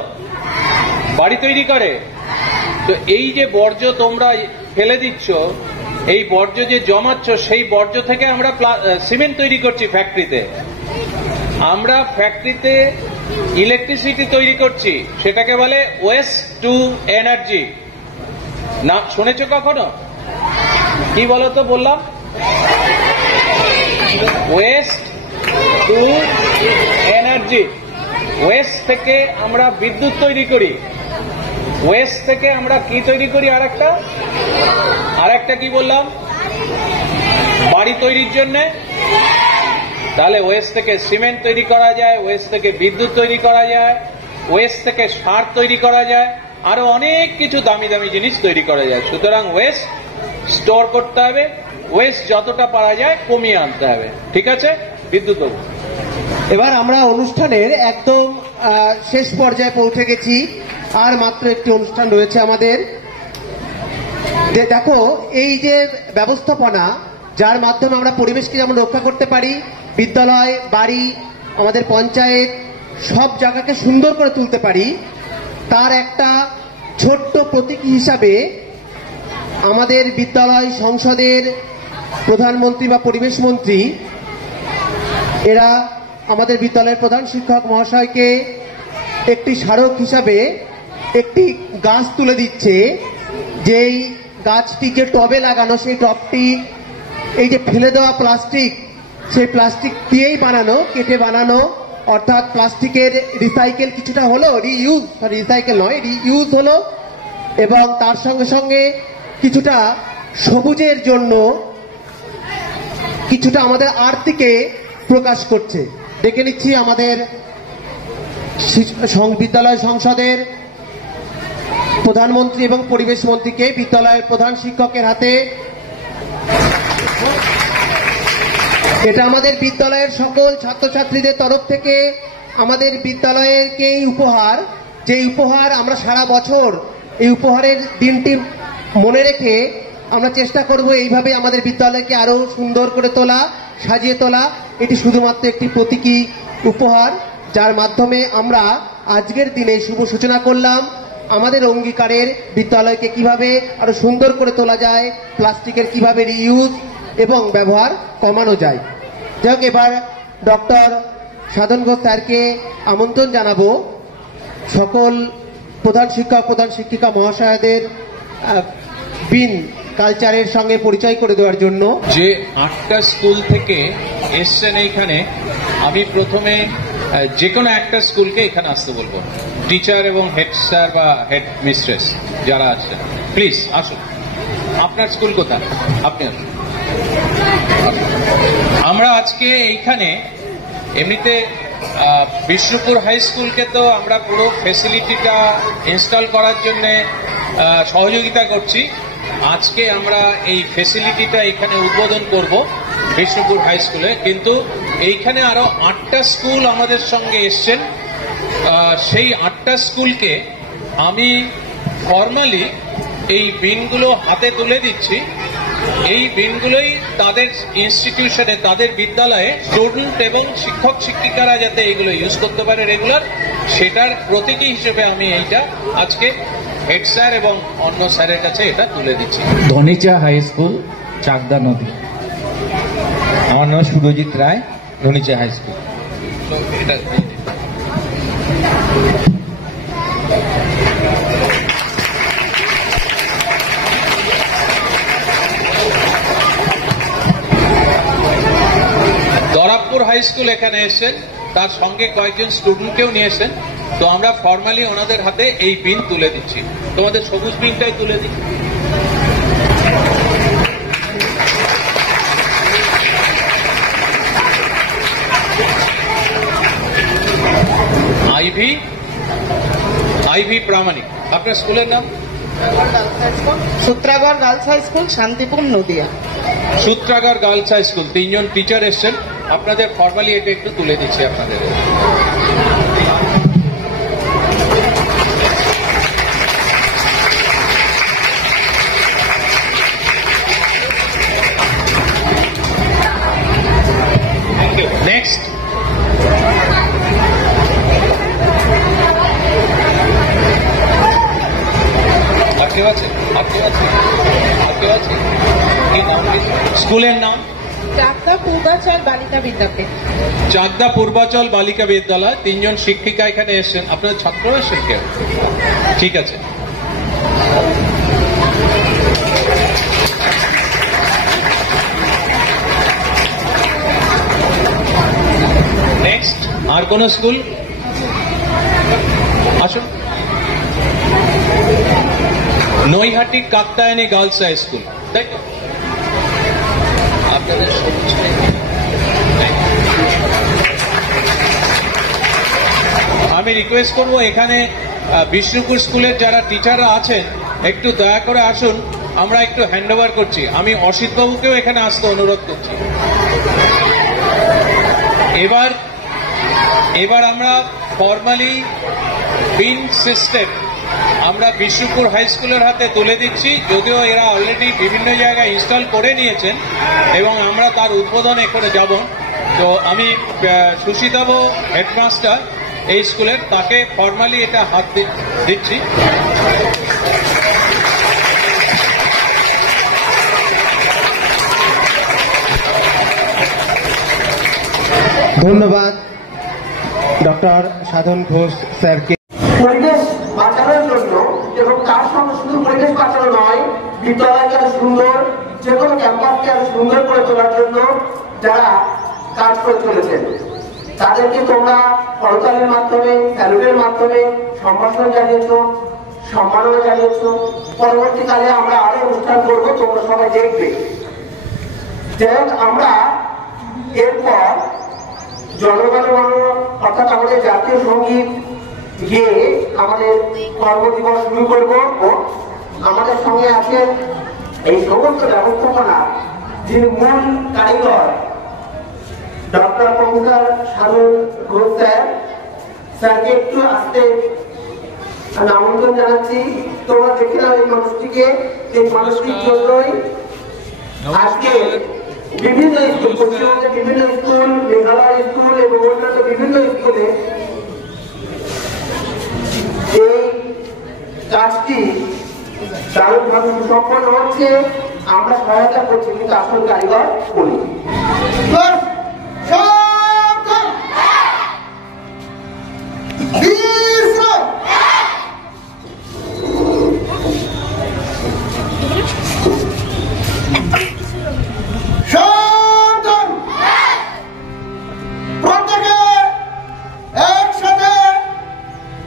বাড়ি তৈরি করে। তো এই যে বর্জ্য তোমরা ফেলে দিচ্ছ, এই বর্জ্য যে জমাচ্ছ, সেই বর্জ্য থেকে আমরা সিমেন্ট তৈরি করছি ফ্যাক্টরিতে। আমরা ফ্যাক্টরিতে ইলেকট্রিসিটি তৈরি করছি, সেটাকে বলে ওয়েস্ট টু এনার্জি। না শুনেছো কখনো? কি বলতো বললাম? West two energy. ওয়েস্ট থেকে আমরা বিদ্যুৎ তৈরি করি, ওয়েস্ট থেকে আমরা কি তৈরি করি? আরেকটা কি বললাম? বাড়ি তৈরির জন্য। তাহলে ওয়েস্ট থেকে সিমেন্ট তৈরি করা যায়, ওয়েস্ট থেকে বিদ্যুৎ তৈরি করা যায়, ওয়েস্ট থেকে সার তৈরি করা যায়, আরো অনেক কিছু দামি দামি জিনিস তৈরি করা যায়। সুতরাং ওয়েস্ট স্টোর করতে হবে, ওয়েস্ট যতটা পারা যায় কমিয়ে আনতে হবে। ঠিক আছে? বিদ্যুৎ। এবার আমরা অনুষ্ঠানের একদম শেষ পর্যায়ে পৌঁছে গেছি। আর মাত্র একটি অনুষ্ঠান রয়েছে আমাদের। দেখো, এই যে ব্যবস্থাপনা, যার মাধ্যমে আমরা পরিবেশকে যেমন রক্ষা করতে পারি, বিদ্যালয়, বাড়ি, আমাদের পঞ্চায়েত, সব জায়গাকে সুন্দর করে তুলতে পারি, তার একটা ছোট্ট প্রতীক হিসাবে আমাদের বিদ্যালয় সংসদের প্রধানমন্ত্রী বা পরিবেশ মন্ত্রী এরা আমাদের বিদ্যালয়ের প্রধান শিক্ষক মহাশয়কে একটি স্মারক হিসাবে একটি গাছ তুলে দিচ্ছে। যেই গাছটি যে টবে লাগানো, সেই টবটি এই যে ফেলে দেওয়া প্লাস্টিক, সেই প্লাস্টিক দিয়েই বানানো, কেটে বানানো, অর্থাৎ প্লাস্টিকের রিসাইকেল কিছুটা হলো, রিসাইকেল নয়, রিইউজ হলো, এবং তার সঙ্গে সঙ্গে কিছুটা সবুজের জন্য কিছুটা আমাদের আর্থিকে প্রকাশ করছে। দেখে নিচ্ছি আমাদের বিদ্যালয় সংসদের প্রধানমন্ত্রী এবং পরিবেশ মন্ত্রীকে বিদ্যালয়ের প্রধান শিক্ষকের হাতে। এটা আমাদের বিদ্যালয়ের সকল ছাত্রছাত্রীদের তরফ থেকে আমাদের বিদ্যালয়কে উপহার, যে উপহার আমরা সারা বছর এই উপহারের দিনটি মনে রেখে আমরা চেষ্টা করব এইভাবে আমাদের বিদ্যালয়কে আরো সুন্দর করে তোলা, সাজিয়ে তোলা। এটি শুধুমাত্র একটি প্রতীকী উপহার, যার মাধ্যমে আমরা আজকের দিনে শুভ সূচনা করলাম আমাদের অঙ্গীকারের বিদ্যালয়কে কিভাবে আরো সুন্দর করে তোলা যায়, প্লাস্টিকের কিভাবে রিইউজ এবং ব্যবহার কমানো যায়। যাই হোক, এবার ডক্টর সাধন ঘোষ স্যারকে আমন্ত্রণ জানাবো সকল প্রধান শিক্ষক, প্রধান শিক্ষিকা মহাশয়দের বিন কালচারের সঙ্গে পরিচয় করে দেওয়ার জন্য। যে 8টা স্কুল থেকে এসছেন এইখানে, আমি প্রথমে যে কোনো একটা স্কুলকে এখানে আসতে বলবো। টিচার এবং হেড স্যার বা হেড মিস্ট্রেস যারা আছেন, প্লিজ আসুন। আপনার স্কুল কোথায়? আপনি আসুন। আমরা আজকে এইখানে এমনিতে বিষ্ণুপুর হাই স্কুলকে তো আমরা পুরো ফেসিলিটিটা ইনস্টল করার জন্য সহযোগিতা করছি। আজকে আমরা এই ফেসিলিটিটা এখানে উদ্বোধন করব বিষ্ণুপুর হাই স্কুলে, কিন্তু এইখানে আরো 8টা স্কুল আমাদের সঙ্গে এসছেন। সেই 8টা স্কুলকে আমি ফর্মালি এই বিনগুলো হাতে তুলে দিচ্ছি। এই বিনগুলোই তাদের ইনস্টিটিউশনে, তাদের বিদ্যালয়ে স্টুডেন্ট এবং শিক্ষক শিক্ষিকারা যাতে এগুলো ইউজ করতে পারে রেগুলার, সেটার প্রতীকী হিসেবে আমি এইটা আজকে হেড স্যার এবং অন্য স্যারের কাছে এটা তুলে দিচ্ছি। ধনিচা হাই স্কুল, চাকদা নদী। আমার নাম সুরজিৎ রায়, ধনিচা হাই স্কুল। এটা দরাবপুর হাই স্কুল এখানে এসেছেন, তার সঙ্গে কয়েকজন স্টুডেন্টকেও নিয়েছেন। তো আমরা ফর্মালি ওনাদের হাতে এই বিন তুলে দিচ্ছি। তোমাদের সবুজ বিনটাই তুলে দিচ্ছি। আইভি প্রামাণিক। আপনার স্কুলের নাম? Sutragarh girls high school, Shantipur, Nadia. Sutragarh girls high school. 3জন টিচার এসছেন, আপনাদের ফর্মালি এটা একটু তুলে দিচ্ছি আপনাদের। নেক্সট স্কুলের নাম চাকদা পূর্বাচল বালিকা বিদ্যাপীঠ। চাকদা পূর্বাচল বালিকা বিদ্যালয়। 3 জন শিক্ষিকা এখানে এসেছেন। আপনাদের ছাত্র এসেছেন কেউ? ঠিক আছে। নেক্সট আর কোন স্কুল? আসুন। নৈহাটি কাকতায়নী গার্লস হাই স্কুল, তাই তো? আপনাদের আমি রিকোয়েস্ট করবো এখানে বিষ্ণুপুর স্কুলের যারা টিচাররা আছেন একটু দয়া করে আসুন, আমরা একটু হ্যান্ড ওভার করছি। আমি অসিত বাবুকেও এখানে আসতে অনুরোধ করছি। এবার আমরা ফর্মালি বিন সিস্টেম আমরা বিষ্ণুপুর হাই স্কুলের হাতে তুলে দিচ্ছি, যদিও এরা অলরেডি বিভিন্ন জায়গায় ইনস্টল করে নিয়েছেন এবং আমরা তার উদ্বোধনে এখানে যাব। তো আমি সুশীতাবু হেডমাস্টার এই স্কুলের, তাকে ফর্মালি এটা হাত দিচ্ছি। ধন্যবাদ ডক্টর সাধন ঘোষ স্যারকে। পরিবেশ বাঁচানোর জন্য এবং তার সঙ্গে শুধু পরিবেশ বাঁচানো নয়, বিদ্যালয়কে আরো সুন্দর, যে কোনো ক্যাম্পাসকে আরো সুন্দর করে তোলার জন্য যারা কাজ করে চলেছেন তাদেরকে তোমরা করতালির মাধ্যমে, স্যালুটের মাধ্যমে সম্ভাষণ জানিয়েছো, সম্মাননা জানিয়েছো। পরবর্তীকালে আমরা আরো অনুষ্ঠান করবো, তোমরা সবাই দেখবে। যাই হোক, আমরা এরপর জনগণ মন অর্থাৎ আমাদের জাতীয় সঙ্গীত গিয়ে আমাদের কর্মদিবস শুরু করব। আমাদের সঙ্গে আছেন এই সমস্ত ব্যবস্থাপনা যিনি মূল কারিগর ডক্টর প্রফেসর সাধন ঘোষ স্যার। স্যারকে একটু আসতে আমি আমন্ত্রণ জানাচ্ছি। তোমরা দেখে নাও এই মানুষটিকে, এই মানুষটির জন্যই আজকে বিভিন্ন স্কুল, পশ্চিমবঙ্গের বিভিন্ন স্কুল, মেঘালয় স্কুল এবং অন্যান্য বিভিন্ন স্কুলে এই কাজটি দারুণভাবে সুসম্পন্ন হচ্ছে। আমরা সহায়তা করছি, কিন্তু আসল কারিগর করি।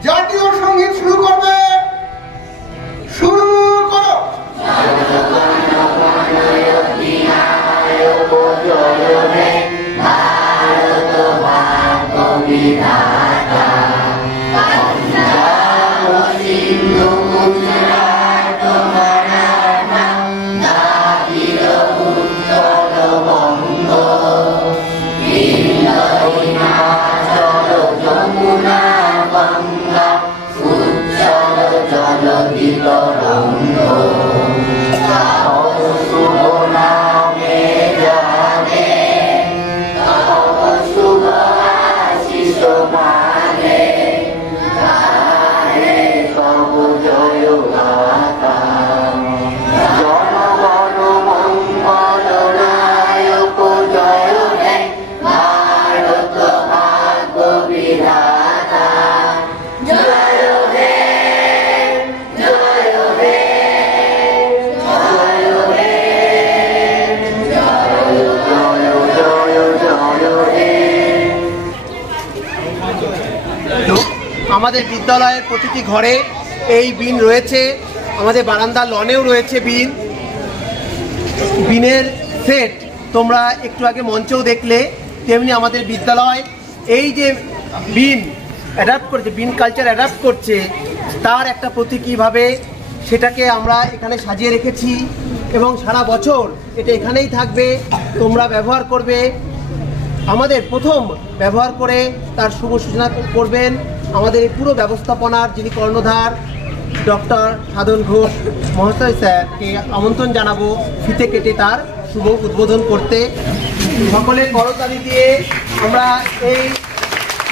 জাতীয় সঙ্গীত শুরু করবে। শুরু করো। আমাদের বিদ্যালয়ের প্রতিটি ঘরে এই বিন রয়েছে, আমাদের বারান্দা লনেও রয়েছে বিন। বিনের সেট তোমরা একটু আগে মঞ্চেও দেখলে, তেমনি আমাদের বিদ্যালয় এই যে বিন অ্যাডাপ্ট করছে, বিন কালচার অ্যাডাপ্ট করছে, তার একটা প্রতীকীভাবে সেটাকে আমরা এখানে সাজিয়ে রেখেছি এবং সারা বছর এটা এখানেই থাকবে, তোমরা ব্যবহার করবে। আমাদের প্রথম ব্যবহার করে তার শুভ সূচনা করবেন আমাদের এই পুরো ব্যবস্থাপনার যিনি কর্ণধার ডক্টর সাধন ঘোষ মহাশয় স্যারকে আমন্ত্রণ জানাবো ফিতে কেটে তার শুভ উদ্বোধন করতে। সকলে করতালি দিয়ে আমরা এই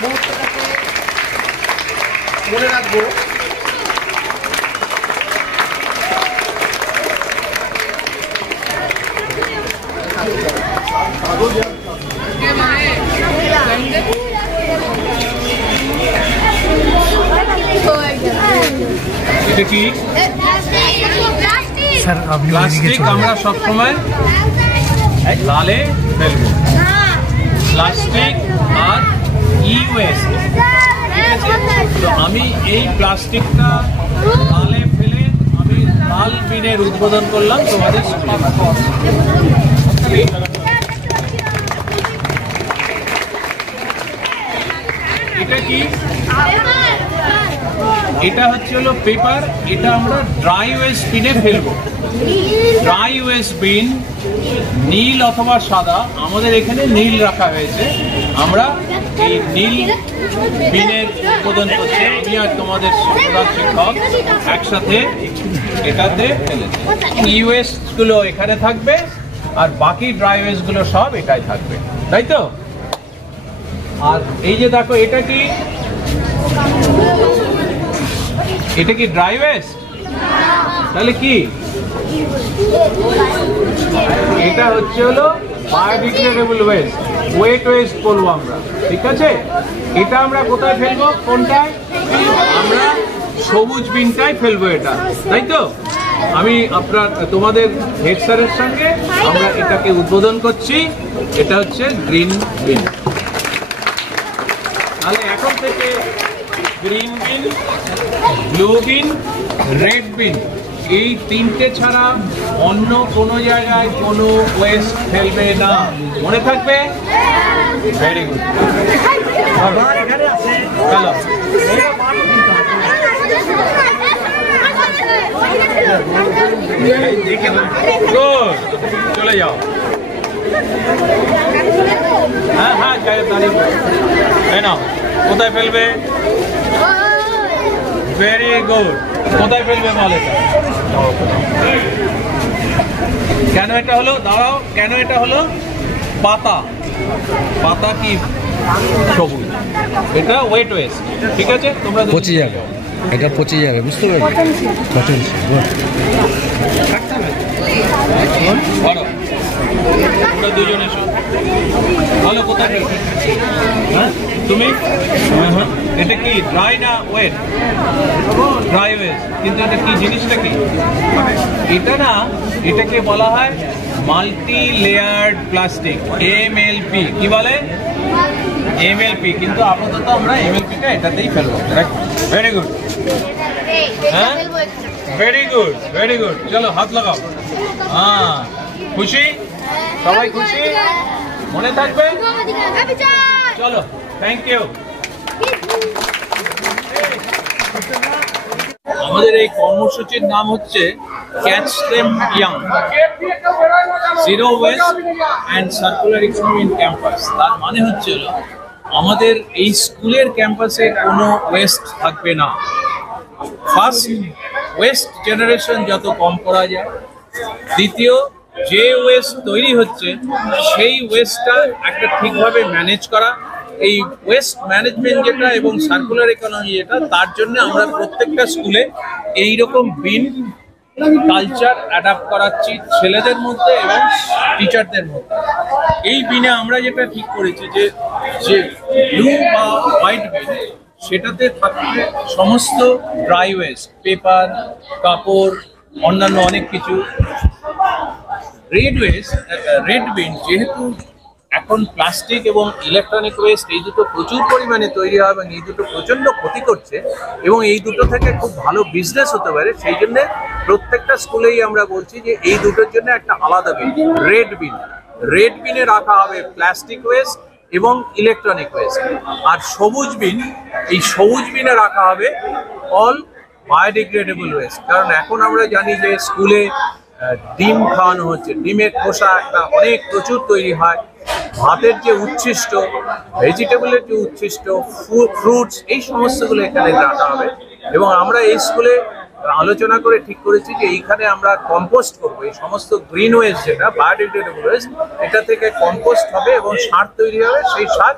মুহূর্তটাকে মনে রাখবো। এটা কি প্লাস্টিক? আমরা সবসময় লালে ফেলবো প্লাস্টিক আর ইউএস, ঠিক আছে? তো আমি এই প্লাস্টিকটা লালে ফেলে আমি লাল বিনের উদ্বোধন করলাম তোমাদের স্কুলে। এটা কি? এটা হচ্ছে হলো পেপার, এটা আমরা ড্রাই ওয়েস্ট বিনে ফেলবো। ড্রাই ওয়েস্ট বিন নীল অথবা সাদা, আমাদের এখানে নীল রাখা হয়েছে। আমরা এই নীল বিনের উৎপাদন করছি, আমি আর তোমাদের প্রধান শিক্ষক একসাথে এটাতে ফেলেছি। ই ওয়েস্ট গুলো এখানে থাকবে আর বাকি ড্রাই ওয়েস্ট গুলো সব এটাই থাকবে, তাই তো? আর এই যে দেখো, এটা কি? এটা কি ড্রাই ওয়েস্ট? তাহলে কি? এটা হচ্ছে হলো বায়োডিগ্রেডেবল ওয়েস্ট, ওয়েট ওয়েস্ট বলবো আমরা, ঠিক আছে? এটা আমরা কোথায় ফেলবো? কোনটায়? আমরা সবুজ বিনটাই ফেলবো এটা, তাই তো? আমি তোমাদের হেড স্যারের সঙ্গে আমরা এটাকে উদ্বোধন করছি। এটা হচ্ছে গ্রিন বিন। তাহলে এখন থেকে গ্রিন বিন, ব্লু বিন, রেড বিন, এই তিনটে ছাড়া অন্য কোনো জায়গায় কোনো ওয়েস্ট ফেলবে না, মনে থাকবে? Very good. চলে যাও। হ্যাঁ হ্যাঁ, তাই না? কোথায় ফেলবে? Very good. কোথায় ফেলবে বলে? কেন এটা হলো? দাঁড়াও, কেন এটা হলো? পাতা, পাতা কি সবুজ, এটা ওয়েট ওয়েস্ট, ঠিক আছে? তোমরা পচে যাবে, এটা পচে যাবে, বুঝতে পারবে? তোমরা দুজন এসো। ভালো, কোথায় ফেলবে? হ্যাঁ তুমি? এটা কি ড্রাই না ওয়েট? Dry West. কিন্তু এটা কি জিনিসটা কি? এটা না, এটাকে বলা হয় মাল্টি লেয়ার্ড প্লাস্টিক, MLP। কি বলে? MLP। কিন্তু আপাতত আমরা MLP-টা এটাতেই ফেলবো। Very good. হ্যাঁ, ভেরি গুড, ভেরি গুড। চলো হাত লাগাও। হ্যাঁ, খুশি? সবাই খুশি? মনে থাকবে? চলো, থ্যাংক ইউ। আমাদের এই কর্মসূচির নাম হচ্ছে catch them young, zero West and circular economy in campus. তার মানে হচ্ছে আমাদের এই স্কুলের ক্যাম্পাসে কোনো ওয়েস্ট থাকবে না। ফার্স্ট, ওয়েস্ট জেনারেশন যত কম করা যায়। দ্বিতীয়, যে ওয়েস্ট তৈরি হচ্ছে সেই ওয়েস্টটা একটা ঠিকভাবে ম্যানেজ করা। এই ওয়েস্ট ম্যানেজমেন্ট যেটা এবং সার্কুলার ইকোনমি যেটা, তার জন্য আমরা প্রত্যেকটা স্কুলে এইরকম বিন কালচার অ্যাডাপ্ট করাচ্ছি ছেলেদের মধ্যে এবং টিচারদের মধ্যে। এই বিনে আমরা যেটা ঠিক করেছি যে ব্লু বা হোয়াইট বিন, সেটাতে থাকবে সমস্ত ড্রাই ওয়েস্ট, পেপার, কাপড়, অন্যান্য অনেক কিছু। রেড ওয়েস্ট, রেড বিন, যেহেতু এখন প্লাস্টিক এবং ইলেকট্রনিক ওয়েস্ট এই দুটো প্রচুর পরিমাণে তৈরি হয় এবং এই দুটো প্রচণ্ড ক্ষতি করছে এবং এই দুটো থেকে খুব ভালো বিজনেস হতে পারে, সেই জন্য প্রত্যেকটা স্কুলেই আমরা বলছি যে এই দুটোর জন্য একটা আলাদা বিন, রেড বিন। রেড বিনে রাখা হবে প্লাস্টিক ওয়েস্ট এবং ইলেকট্রনিক ওয়েস্ট। আর সবুজ বিন, এই সবুজ বিনে রাখা হবে অল বায়োডিগ্রেডেবল ওয়েস্ট। কারণ এখন আমরা জানি যে স্কুলে ডিম খাওয়ানো হচ্ছে, ডিমের খোসা একটা অনেক প্রচুর তৈরি হয়, ভাতের যে উচ্ছিষ্ট, ভেজিটেবলের যে উচ্ছিষ্ট, ফ্রুটস, এই সমস্তগুলো এখানে রাখা হবে। এবং আমরা এই স্কুলে আলোচনা করে ঠিক করেছি যে এইখানে আমরা কম্পোস্ট করবো। এই সমস্ত গ্রিন ওয়েস্ট, যেটা বায়োডিগ্রেডেবল ওয়েস্ট, এটা থেকে কম্পোস্ট হবে এবং সার তৈরি হবে। সেই সার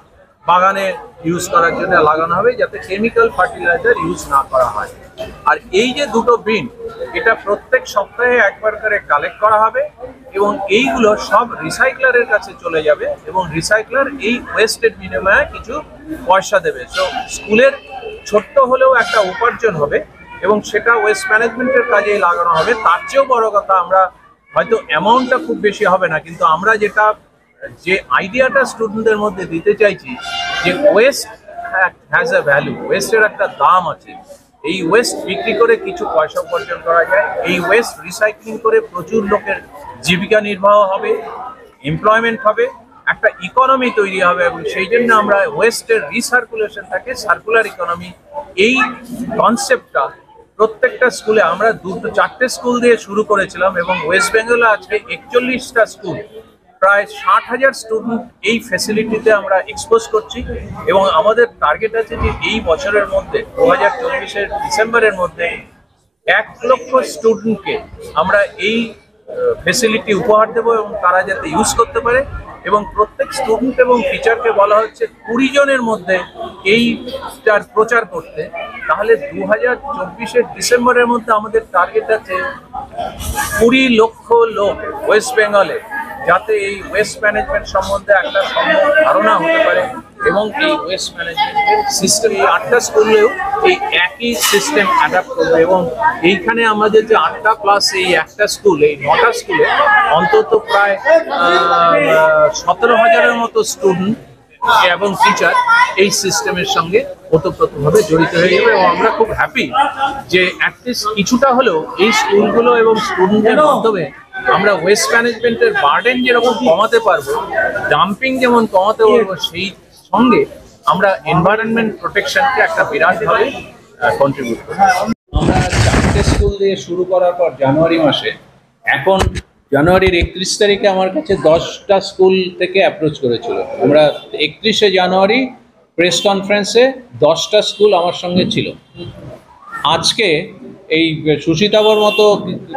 বাগানে ইউজ করার জন্য লাগানো হবে, যাতে কেমিক্যাল ফার্টিলাইজার ইউজ না করা হয়। আর এই যে দুটো বিন, এটা প্রত্যেক সপ্তাহে একবার করে কালেক্ট করা হবে এবং এইগুলো সব রিসাইক্লারের কাছে চলে যাবে এবং রিসাইক্লার এই ওয়েস্টের বিনিময়ে কিছু পয়সা দেবে। তো স্কুলের ছোট্ট হলেও একটা উপার্জন হবে এবং সেটা ওয়েস্ট ম্যানেজমেন্টের কাজে লাগানো হবে। তার চেয়েও বড় কথা, আমরা হয়তো অ্যামাউন্টটা খুব বেশি হবে না, কিন্তু আমরা যে আইডিয়াটা স্টুডেন্টদের মধ্যে দিতে চাইছি যে ওয়েস্ট হ্যাজ এ ভ্যালু, ওয়েস্টের একটা দাম আছে। এই ওয়েস্ট বিক্রি করে কিছু পয়সা উপার্জন করা যায়, এই ওয়েস্ট রিসাইক্লিং করে প্রচুর লোকের জীবিকা নির্বাহ হবে, এমপ্লয়মেন্ট হবে, একটা ইকোনমি তৈরি হবে। এবং সেই জন্য আমরা ওয়েস্টের রিসার্কুলেশন থাকে, সার্কুলার ইকোনমি, এই কনসেপ্টটা প্রত্যেকটা স্কুলে, আমরা 2-4টে স্কুল দিয়ে শুরু করেছিলাম এবং ওয়েস্ট বেঙ্গলে আজকে 41টা স্কুল, প্রায় 60,000 স্টুডেন্ট এই ফ্যাসিলিটিতে আমরা এক্সপোজ করছি। এবং আমাদের টার্গেট আছে যে এই বছরের মধ্যে, 2024-এর ডিসেম্বরের মধ্যে 1 লক্ষ স্টুডেন্টকে আমরা এই ফ্যাসিলিটি উপহার দেবো এবং তারা যাতে ইউজ করতে পারে। এবং প্রত্যেক স্টুডেন্ট এবং টিচারকে বলা হচ্ছে 20 জনের মধ্যে এইটার প্রচার করতে। তাহলে 2024-এর ডিসেম্বরের মধ্যে আমাদের টার্গেট আছে 20 লক্ষ লোক ওয়েস্ট বেঙ্গলে যাতে এই ওয়েস্ট ম্যানেজমেন্ট সম্বন্ধে একটা সম্যক ধারণা হতে পারে এবং এই ওয়েস্ট ম্যানেজমেন্টের সিস্টেম, এই 8টা স্কুলেও এই একই সিস্টেম অ্যাডাপ্ট করবে। এবং এইখানে আমাদের যে 8টা প্লাস এই একটা স্কুল, এই 9টা স্কুলে অন্তত প্রায় 17,000-এর মতো স্টুডেন্ট এবং টিচার এই সিস্টেমের সঙ্গে ওতপ্রোতভাবে জড়িত হয়ে যাবে। এবং আমরা খুব হ্যাপি যে অ্যাটলিস্ট কিছুটা হলেও এই স্কুলগুলো এবং স্টুডেন্টদের মাধ্যমে আমরা ওয়েস্ট ম্যানেজমেন্টের বার্ডেন যেরকম কমাতে পারবো, ডাম্পিং যেমন কমাতে পারবো, সেই সঙ্গে আমরা এনভায়রনমেন্ট প্রোটেকশনকে একটা বিরাটভাবে কন্ট্রিবিউট করব। আমরা 4টে স্কুল দিয়ে শুরু করার পর জানুয়ারি মাসে, এখন জানুয়ারির 31 তারিখে আমার কাছে 10টা স্কুল থেকে অ্যাপ্রোচ করেছিল। আমরা 31শে জানুয়ারি প্রেস কনফারেন্সে 10টা স্কুল আমার সঙ্গে ছিল। আজকে এই সুশীতাবর মতো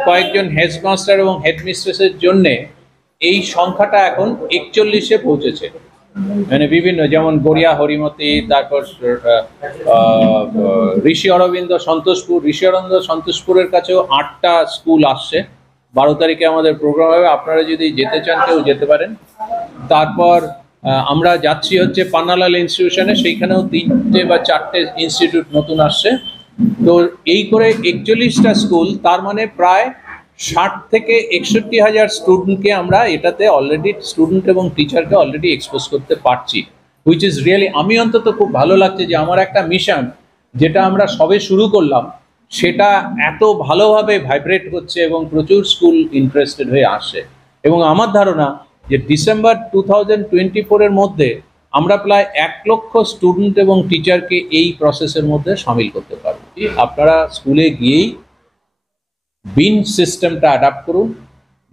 কয়েকজন হেডমাস্টার এবং হেডমিস্ট্রেসের জন্যে এই সংখ্যাটা এখন 41-এ পৌঁছেছে। মানে বিভিন্ন, যেমন গড়িয়া, হরিমতি, তারপর ঋষি অরবিন্দ সন্তোষপুরের কাছেও 8টা স্কুল আসছে। 12 তারিখে আমাদের প্রোগ্রাম হবে, আপনারা যদি যেতে চান কেউ যেতে পারেন। তারপর আমরা যাচ্ছি হচ্ছে পান্নালাল ইনস্টিটিউশনে, সেইখানেও 3টে বা 4টে ইনস্টিটিউট নতুন আসছে। তো এই করে 41টা স্কুল, তার মানে প্রায় 60 থেকে 61,000 স্টুডেন্টকে আমরা এটাতে অলরেডি, স্টুডেন্ট এবং টিচারকে অলরেডি এক্সপোজ করতে পারছি, হুইচ ইজ রিয়েলি, আমি অন্তত খুব ভালো লাগছে যে আমার একটা মিশন যেটা আমরা সবে শুরু করলাম সেটা এত ভালোভাবে ভাইব্রেট হচ্ছে এবং প্রচুর স্কুল ইন্টারেস্টেড হয়ে আসে। এবং আমার ধারণা যে ডিসেম্বর 2024-এর মধ্যে আমরা প্রায় 1 লক্ষ স্টুডেন্ট এবং টিচারকে এই প্রসেসের মধ্যে সামিল করতে পারব। আপনারা স্কুলে গিয়েই বিন সিস্টেমটা অ্যাডাপ্ট করুন।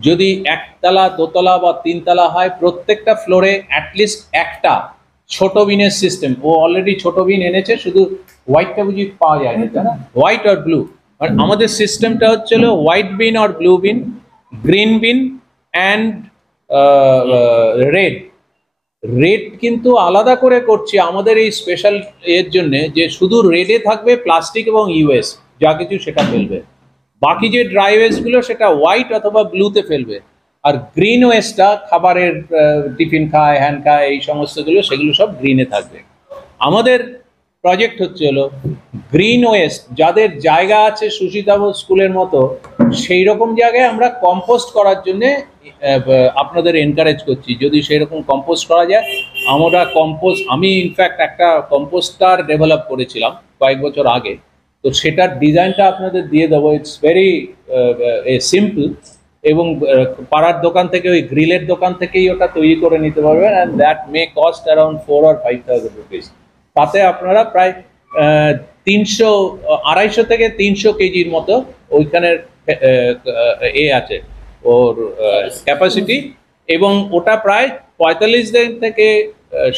যদি 1তলা, 2তলা বা 3তলা হয়, প্রত্যেকটা ফ্লোরে অ্যাটলিস্ট একটা ছোট বিনের সিস্টেম, ও অলরেডি ছোট বিন এনেছে, শুধু হোয়াইটটা বুঝি পাওয়া যায় না, তাই না? হোয়াইট আর ব্লু। আর আমাদের সিস্টেমটা হচ্ছিল হোয়াইট বিন আর blue bin, green bin and red. Red কিন্তু আলাদা করে করছি আমাদের এই স্পেশাল এর জন্যে, যে শুধু রেডে থাকবে প্লাস্টিক এবং ইউএস যা কিছু সেটা ফেলবে, বাকি যে ড্রাই ওয়েস্টগুলো সেটা হোয়াইট অথবা ব্লুতে ফেলবে। আর গ্রিন ওয়েস্টটা খাবারের, টিফিন খায়, হ্যান্ড খায়, এই সমস্তগুলো, সেগুলো সব গ্রিনে থাকবে। আমাদের প্রজেক্ট হচ্ছে হলো গ্রিন ওয়েস্ট, যাদের জায়গা আছে সুশীতাবর স্কুলের মতো, সেই রকম জায়গায় আমরা কম্পোস্ট করার জন্যে আপনাদের এনকারেজ করছি। যদি সেই রকম কম্পোস্ট করা যায়, আমরা আমি ইনফ্যাক্ট একটা কম্পোস্টার ডেভেলপ করেছিলাম কয়েক বছর আগে, তো সেটার ডিজাইনটা আপনাদের দিয়ে দেবো। ইটস ভেরি সিম্পল, এবং পাড়ার দোকান থেকে, ওই গ্রিলের দোকান থেকেই ওটা তৈরি করে নিতে পারবেন। And that may cost around 4 or 5,000 rupees. তাতে আপনারা প্রায় 250 থেকে 300 কেজির মতো ওইখানের আছে ওর ক্যাপাসিটি, এবং ওটা প্রায় 45 দিন থেকে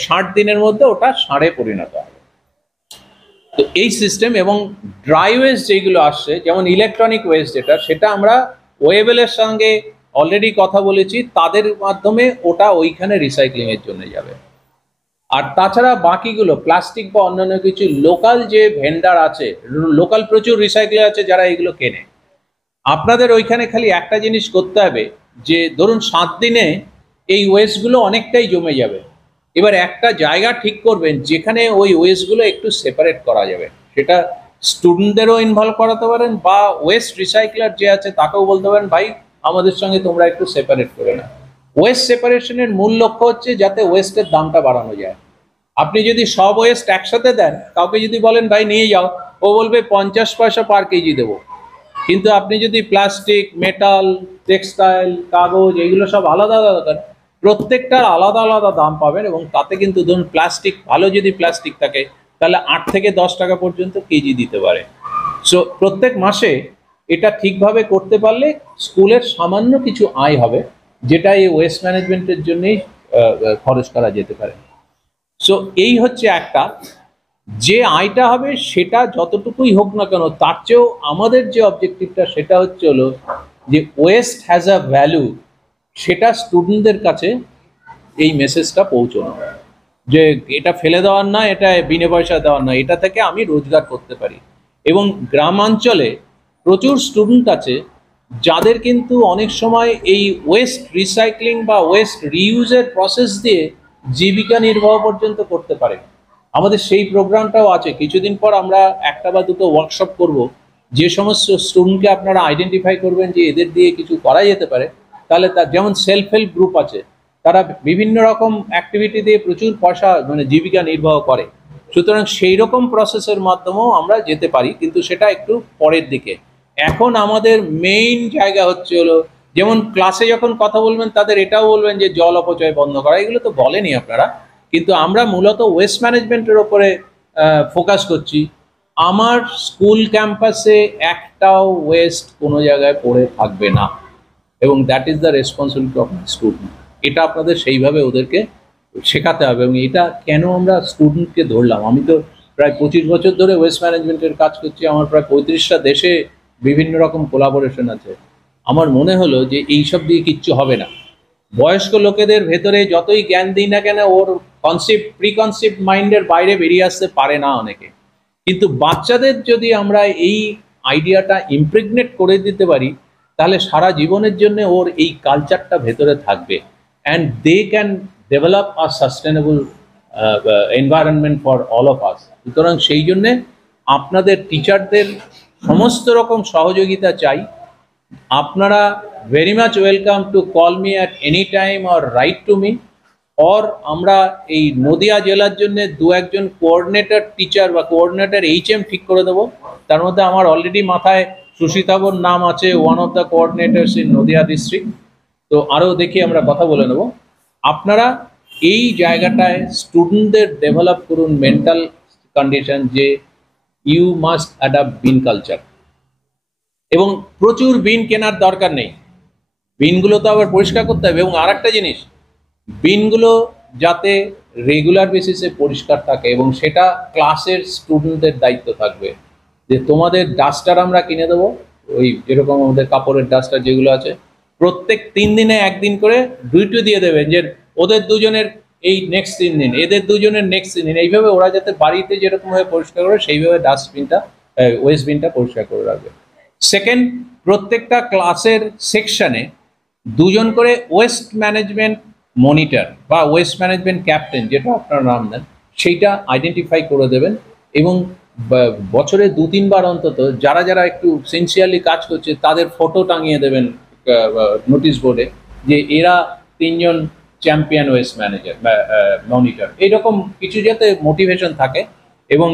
60 দিনের মধ্যে ওটা সারে পরিণত হবে। তো এই সিস্টেম, এবং ড্রাই ওয়েস্ট যেগুলো আসছে যেমন ইলেকট্রনিক ওয়েস্ট সেটা আমরা ওয়েবেলের সঙ্গে অলরেডি কথা বলেছি, তাদের মাধ্যমে ওটা ওইখানে রিসাইক্লিংয়ের জন্য যাবে। আর তাছাড়া বাকিগুলো প্লাস্টিক বা অন্যান্য কিছু লোকাল যে ভেন্ডার আছে, লোকাল প্রচুর রিসাইক্লার আছে যারা এগুলো কেনে, আপনাদের ওইখানে খালি একটা জিনিস করতে হবে যে ধরুন 7 দিনে এই ওয়েস্টগুলো অনেকটাই জমে যাবে। এবার একটা জায়গা ঠিক করবেন যেখানে ওই ওয়েস্টগুলো একটু সেপারেট করা যাবে, সেটা স্টুডেন্টদেরও ইনভলভ করাতে পারেন বা ওয়েস্ট রিসাইক্লার যে আছে তাকেও বলতে পারেন ভাই আমাদের সঙ্গে তোমরা একটু সেপারেট করে না। ওয়েস্ট সেপারেশনের মূল লক্ষ্য হচ্ছে যাতে ওয়েস্টের দামটা বাড়ানো যায়। আপনি যদি সব ওয়েস্ট একসাথে দেন, কাউকে যদি বলেন ভাই নিয়ে যাও, ও বলবে 50 পয়সা পার কেজি দেবো। কিন্তু আপনি যদি প্লাস্টিক, মেটাল, টেক্সটাইল, কাগজ এগুলো সব আলাদা আলাদা দেন, প্রত্যেকটার আলাদা আলাদা দাম পাবেন। এবং তাতে কিন্তু ধরুন প্লাস্টিক, ভালো যদি প্লাস্টিক থাকে তাহলে 8 থেকে 10 টাকা পর্যন্ত কেজি দিতে পারে। সো প্রত্যেক মাসে এটা ঠিকভাবে করতে পারলে স্কুলের সামান্য কিছু আয় হবে, যেটা এই ওয়েস্ট ম্যানেজমেন্টের জন্যই খরচ করা যেতে পারে। সো এই হচ্ছে একটা, যে আয়টা হবে সেটা যতটুকুই হোক না কেন তার চেয়েও আমাদের যে অবজেক্টিভটা সেটা হচ্ছে হলো যে ওয়েস্ট হ্যাজ আ ভ্যালু, সেটা স্টুডেন্টদের কাছে এই মেসেজটা পৌঁছানো, যে এটা ফেলে দেওয়ার না, এটা বিনা পয়সা দেওয়ার না, এটা থেকে আমি রোজগার করতে পারি। এবং গ্রামাঞ্চলে প্রচুর স্টুডেন্ট আছে যাদের কিন্তু অনেক সময় এই ওয়েস্ট রিসাইক্লিং বা ওয়েস্ট রিইউজের প্রসেস দিয়ে জীবিকা নির্বাহ পর্যন্ত করতে পারে। আমাদের সেই প্রোগ্রামটাও আছে। কিছুদিন পর আমরা 1 বা 2 ওয়ার্কশপ করব, যে সমস্ত স্টুডেন্টকে আপনারা আইডেন্টিফাই করবেন যে এদের দিয়ে কিছু করা যেতে পারে, তাহলে তার যেমন সেলফ হেল্প গ্রুপ আছে, তারা বিভিন্ন রকম অ্যাক্টিভিটি দিয়ে প্রচুর পয়সা জীবিকা নির্বাহ করে। সুতরাং সেই রকম প্রসেসের মাধ্যমেও আমরা যেতে পারি, কিন্তু সেটা একটু পরের দিকে। এখন আমাদের মেইন জায়গা হচ্ছে হলো, যেমন ক্লাসে যখন কথা বলবেন তাদের এটাও বলবেন যে জল অপচয় বন্ধ করা, এগুলো তো বলেনি আপনারা, কিন্তু আমরা মূলত ওয়েস্ট ম্যানেজমেন্টের ওপরে ফোকাস করছি। আমার স্কুল ক্যাম্পাসে একটাও ওয়েস্ট কোনো জায়গায় পড়ে থাকবে না, এবং that is the responsibility of student. এটা আপনাদের সেইভাবে ওদেরকে শেখাতে হবে। এবং এটা কেন আমরা স্টুডেন্টকে ধরলাম, আমি তো প্রায় 25 বছর ধরে ওয়েস্ট ম্যানেজমেন্টের কাজ করছি, আমার প্রায় 35টা দেশে বিভিন্ন রকম কোলাবোরেশন আছে। আমার মনে হলো যে এইসব দিয়ে কিচ্ছু হবে না। বয়স্ক লোকেদের ভেতরে যতই জ্ঞান দিই না কেন, ওর প্রিকনসেপ্ট মাইন্ডের বাইরে বেরিয়ে আসতে পারে না অনেকে। কিন্তু বাচ্চাদের যদি আমরা এই আইডিয়াটা ইমপ্রেগনেট করে দিতে পারি, তাহলে সারা জীবনের জন্য ওর এই কালচারটা ভেতরে থাকবে, and they can develop a sustainable environment for all of us. সুতরাং সেই জন্যে আপনাদের টিচারদের সমস্ত রকম সহযোগিতা চাই। আপনারা very much welcome to call me at any time or right to me, or আমরা এই নদিয়া জেলার জন্য 2-1 জন কোঅর্ডিনেটর টিচার বা কোঅর্ডিনেটর HM ঠিক করে দেবো। তার মধ্যে আমার অলরেডি মাথায় সুশীতাবর নাম আছে, one of the কোঅর্ডিনেটরস in Nadia district. তো আরও দেখি আমরা কথা বলে নেব। আপনারা এই জায়গাটায় স্টুডেন্টদের ডেভেলপ করুন মেন্টাল কন্ডিশন, যে you must adapt been culture. এবং প্রচুর বিন কেনার দরকার নেই, বিনগুলো তো আবার পরিষ্কার করতে হবে। এবং আর একটা জিনিস, বিনগুলো যাতে রেগুলার বেসিসে পরিষ্কার থাকে, এবং সেটা ক্লাসের স্টুডেন্টদের দায়িত্ব থাকবে। যে তোমাদের ডাস্টার আমরা কিনে দেবো, ওই যেরকম আমাদের কাপড়ের ডাস্টার যেগুলো আছে, প্রত্যেক 3 দিনে 1 দিন করে ডিউটি দিয়ে দেবেন, যে ওদের দুজনের এই নেক্সট 3 দিন, এদের দুজনের নেক্সট 3 দিন, এইভাবে ওরা যাতে বাড়িতে যেরকমভাবে পরিষ্কার করে সেইভাবে ডাস্টবিনটা ওয়েস্ট বিনটা পরিষ্কার করে রাখবে। সেকেন্ড, প্রত্যেকটা ক্লাসের সেকশনে 2 জন করে ওয়েস্ট ম্যানেজমেন্ট মনিটর বা ওয়েস্ট ম্যানেজমেন্ট ক্যাপ্টেন, যেটা আপনার নাম দেন, সেইটা আইডেন্টিফাই করে দেবেন। এবং বছরে 2-3 বার অন্তত যারা যারা একটু সিনসিয়ারলি কাজ করছে তাদের ফটো টাঙিয়ে দেবেন নোটিশ বোর্ডে, যে এরা 3 জন চ্যাম্পিয়ন ওয়েস্ট ম্যানেজার বা মনিটর, এইরকম কিছু যাতে মোটিভেশন থাকে। এবং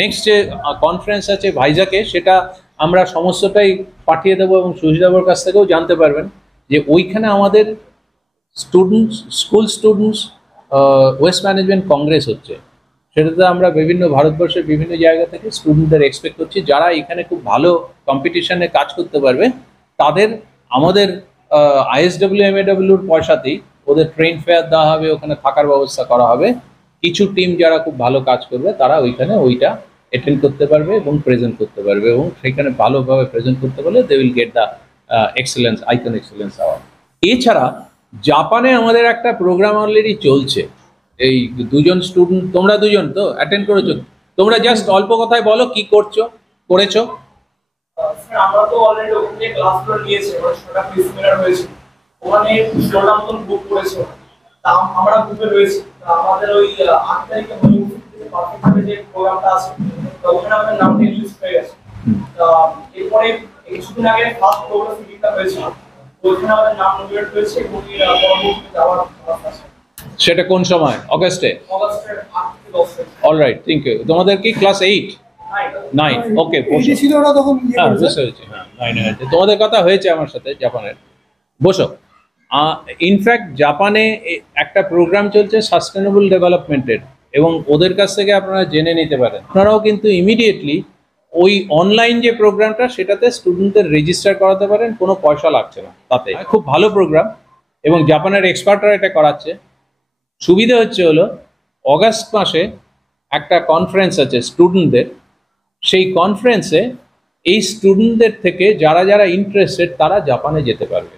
নেক্সট যে কনফারেন্স আছে ভাইজাকে, সেটা আমরা সমস্তটাই পাঠিয়ে দেবো, এবং সুশীতাবর কাছ থেকেও জানতে পারবেন যে ওইখানে আমাদের school students waste management Congress হচ্ছে। সেটাতে আমরা বিভিন্ন ভারতবর্ষের বিভিন্ন জায়গা থেকে স্টুডেন্টদের এক্সপেক্ট করছি, যারা এখানে খুব ভালো কম্পিটিশনে কাজ করতে পারবে তাদের আমাদের ISW MAWর পয়সাতেই ওদের ট্রেন ফেয়ার দেওয়া হবে, ওখানে থাকার ব্যবস্থা করা হবে। কিছু টিম যারা খুব ভালো কাজ করবে তারা ওইখানে ওইটা অ্যাটেন্ড করতে পারবে এবং প্রেজেন্ট করতে পারবে, এবং সেখানে ভালোভাবে প্রেজেন্ট করতে পারলে they will get the excellence icon excellence award. এছাড়া জাপানে আমাদের একটা প্রোগ্রাম অলরেডি চলছে। এই দুজন স্টুডেন্ট, তোমরা দুজন তো অ্যাটেন্ড করেছো, তোমরা জাস্ট অল্প কথায় বলো কি করেছো। আমরা তো অলরেডি ওখানে ক্লাসগুলো নিয়েছি, ওটা প্রিসিমিনার হয়েছে, ওখানে 16টা মতন গ্রুপ করেছে। আমরা গ্রুপে রয়েছি। আমাদের ওই 8 তারিখে পারফেক্ট যে প্রোগ্রামটা আছে ওখানে আমাদের নামটা লিস্ট হয়ে গেছে। এরপরে কিছুদিন আগে ফার্স্ট প্রোগ্রাম মিটিংটা হয়েছিল, ওইখানে আমাদের নাম নোমিনেট হয়েছে এবং পরবর্তীতে যাওয়ার কথা আছে। সেটা কোন সময়? অগাস্টে? অগাস্টের 8 থেকে 10 তারিখ। Alright, thank you. তোমাদের কি ক্লাস 8 9? ওকে, হ্যাঁ বুঝতে পেরেছি। হ্যাঁ 9 হয়েছে, তোমাদের কথা হয়েছে আমার সাথে জাপানের। বসো। ইনফ্যাক্ট জাপানে একটা প্রোগ্রাম চলছে সাস্টেনেবল ডেভেলপমেন্টের, এবং ওদের কাছ থেকে আপনারা জেনে নিতে পারেন। আপনারাও কিন্তু ইমিডিয়েটলি ওই অনলাইন যে প্রোগ্রামটা সেটাতে স্টুডেন্টদের রেজিস্টার করাতে পারেন, কোনো পয়সা লাগছে না তাতে। খুব ভালো প্রোগ্রাম এবং জাপানের এক্সপার্টরা এটা করাচ্ছে। সুবিধা হলো অগাস্ট মাসে একটা কনফারেন্স আছে স্টুডেন্টদের, সেই কনফারেন্সে এই স্টুডেন্টদের থেকে যারা যারা ইন্টারেস্টেড তারা জাপানে যেতে পারবে।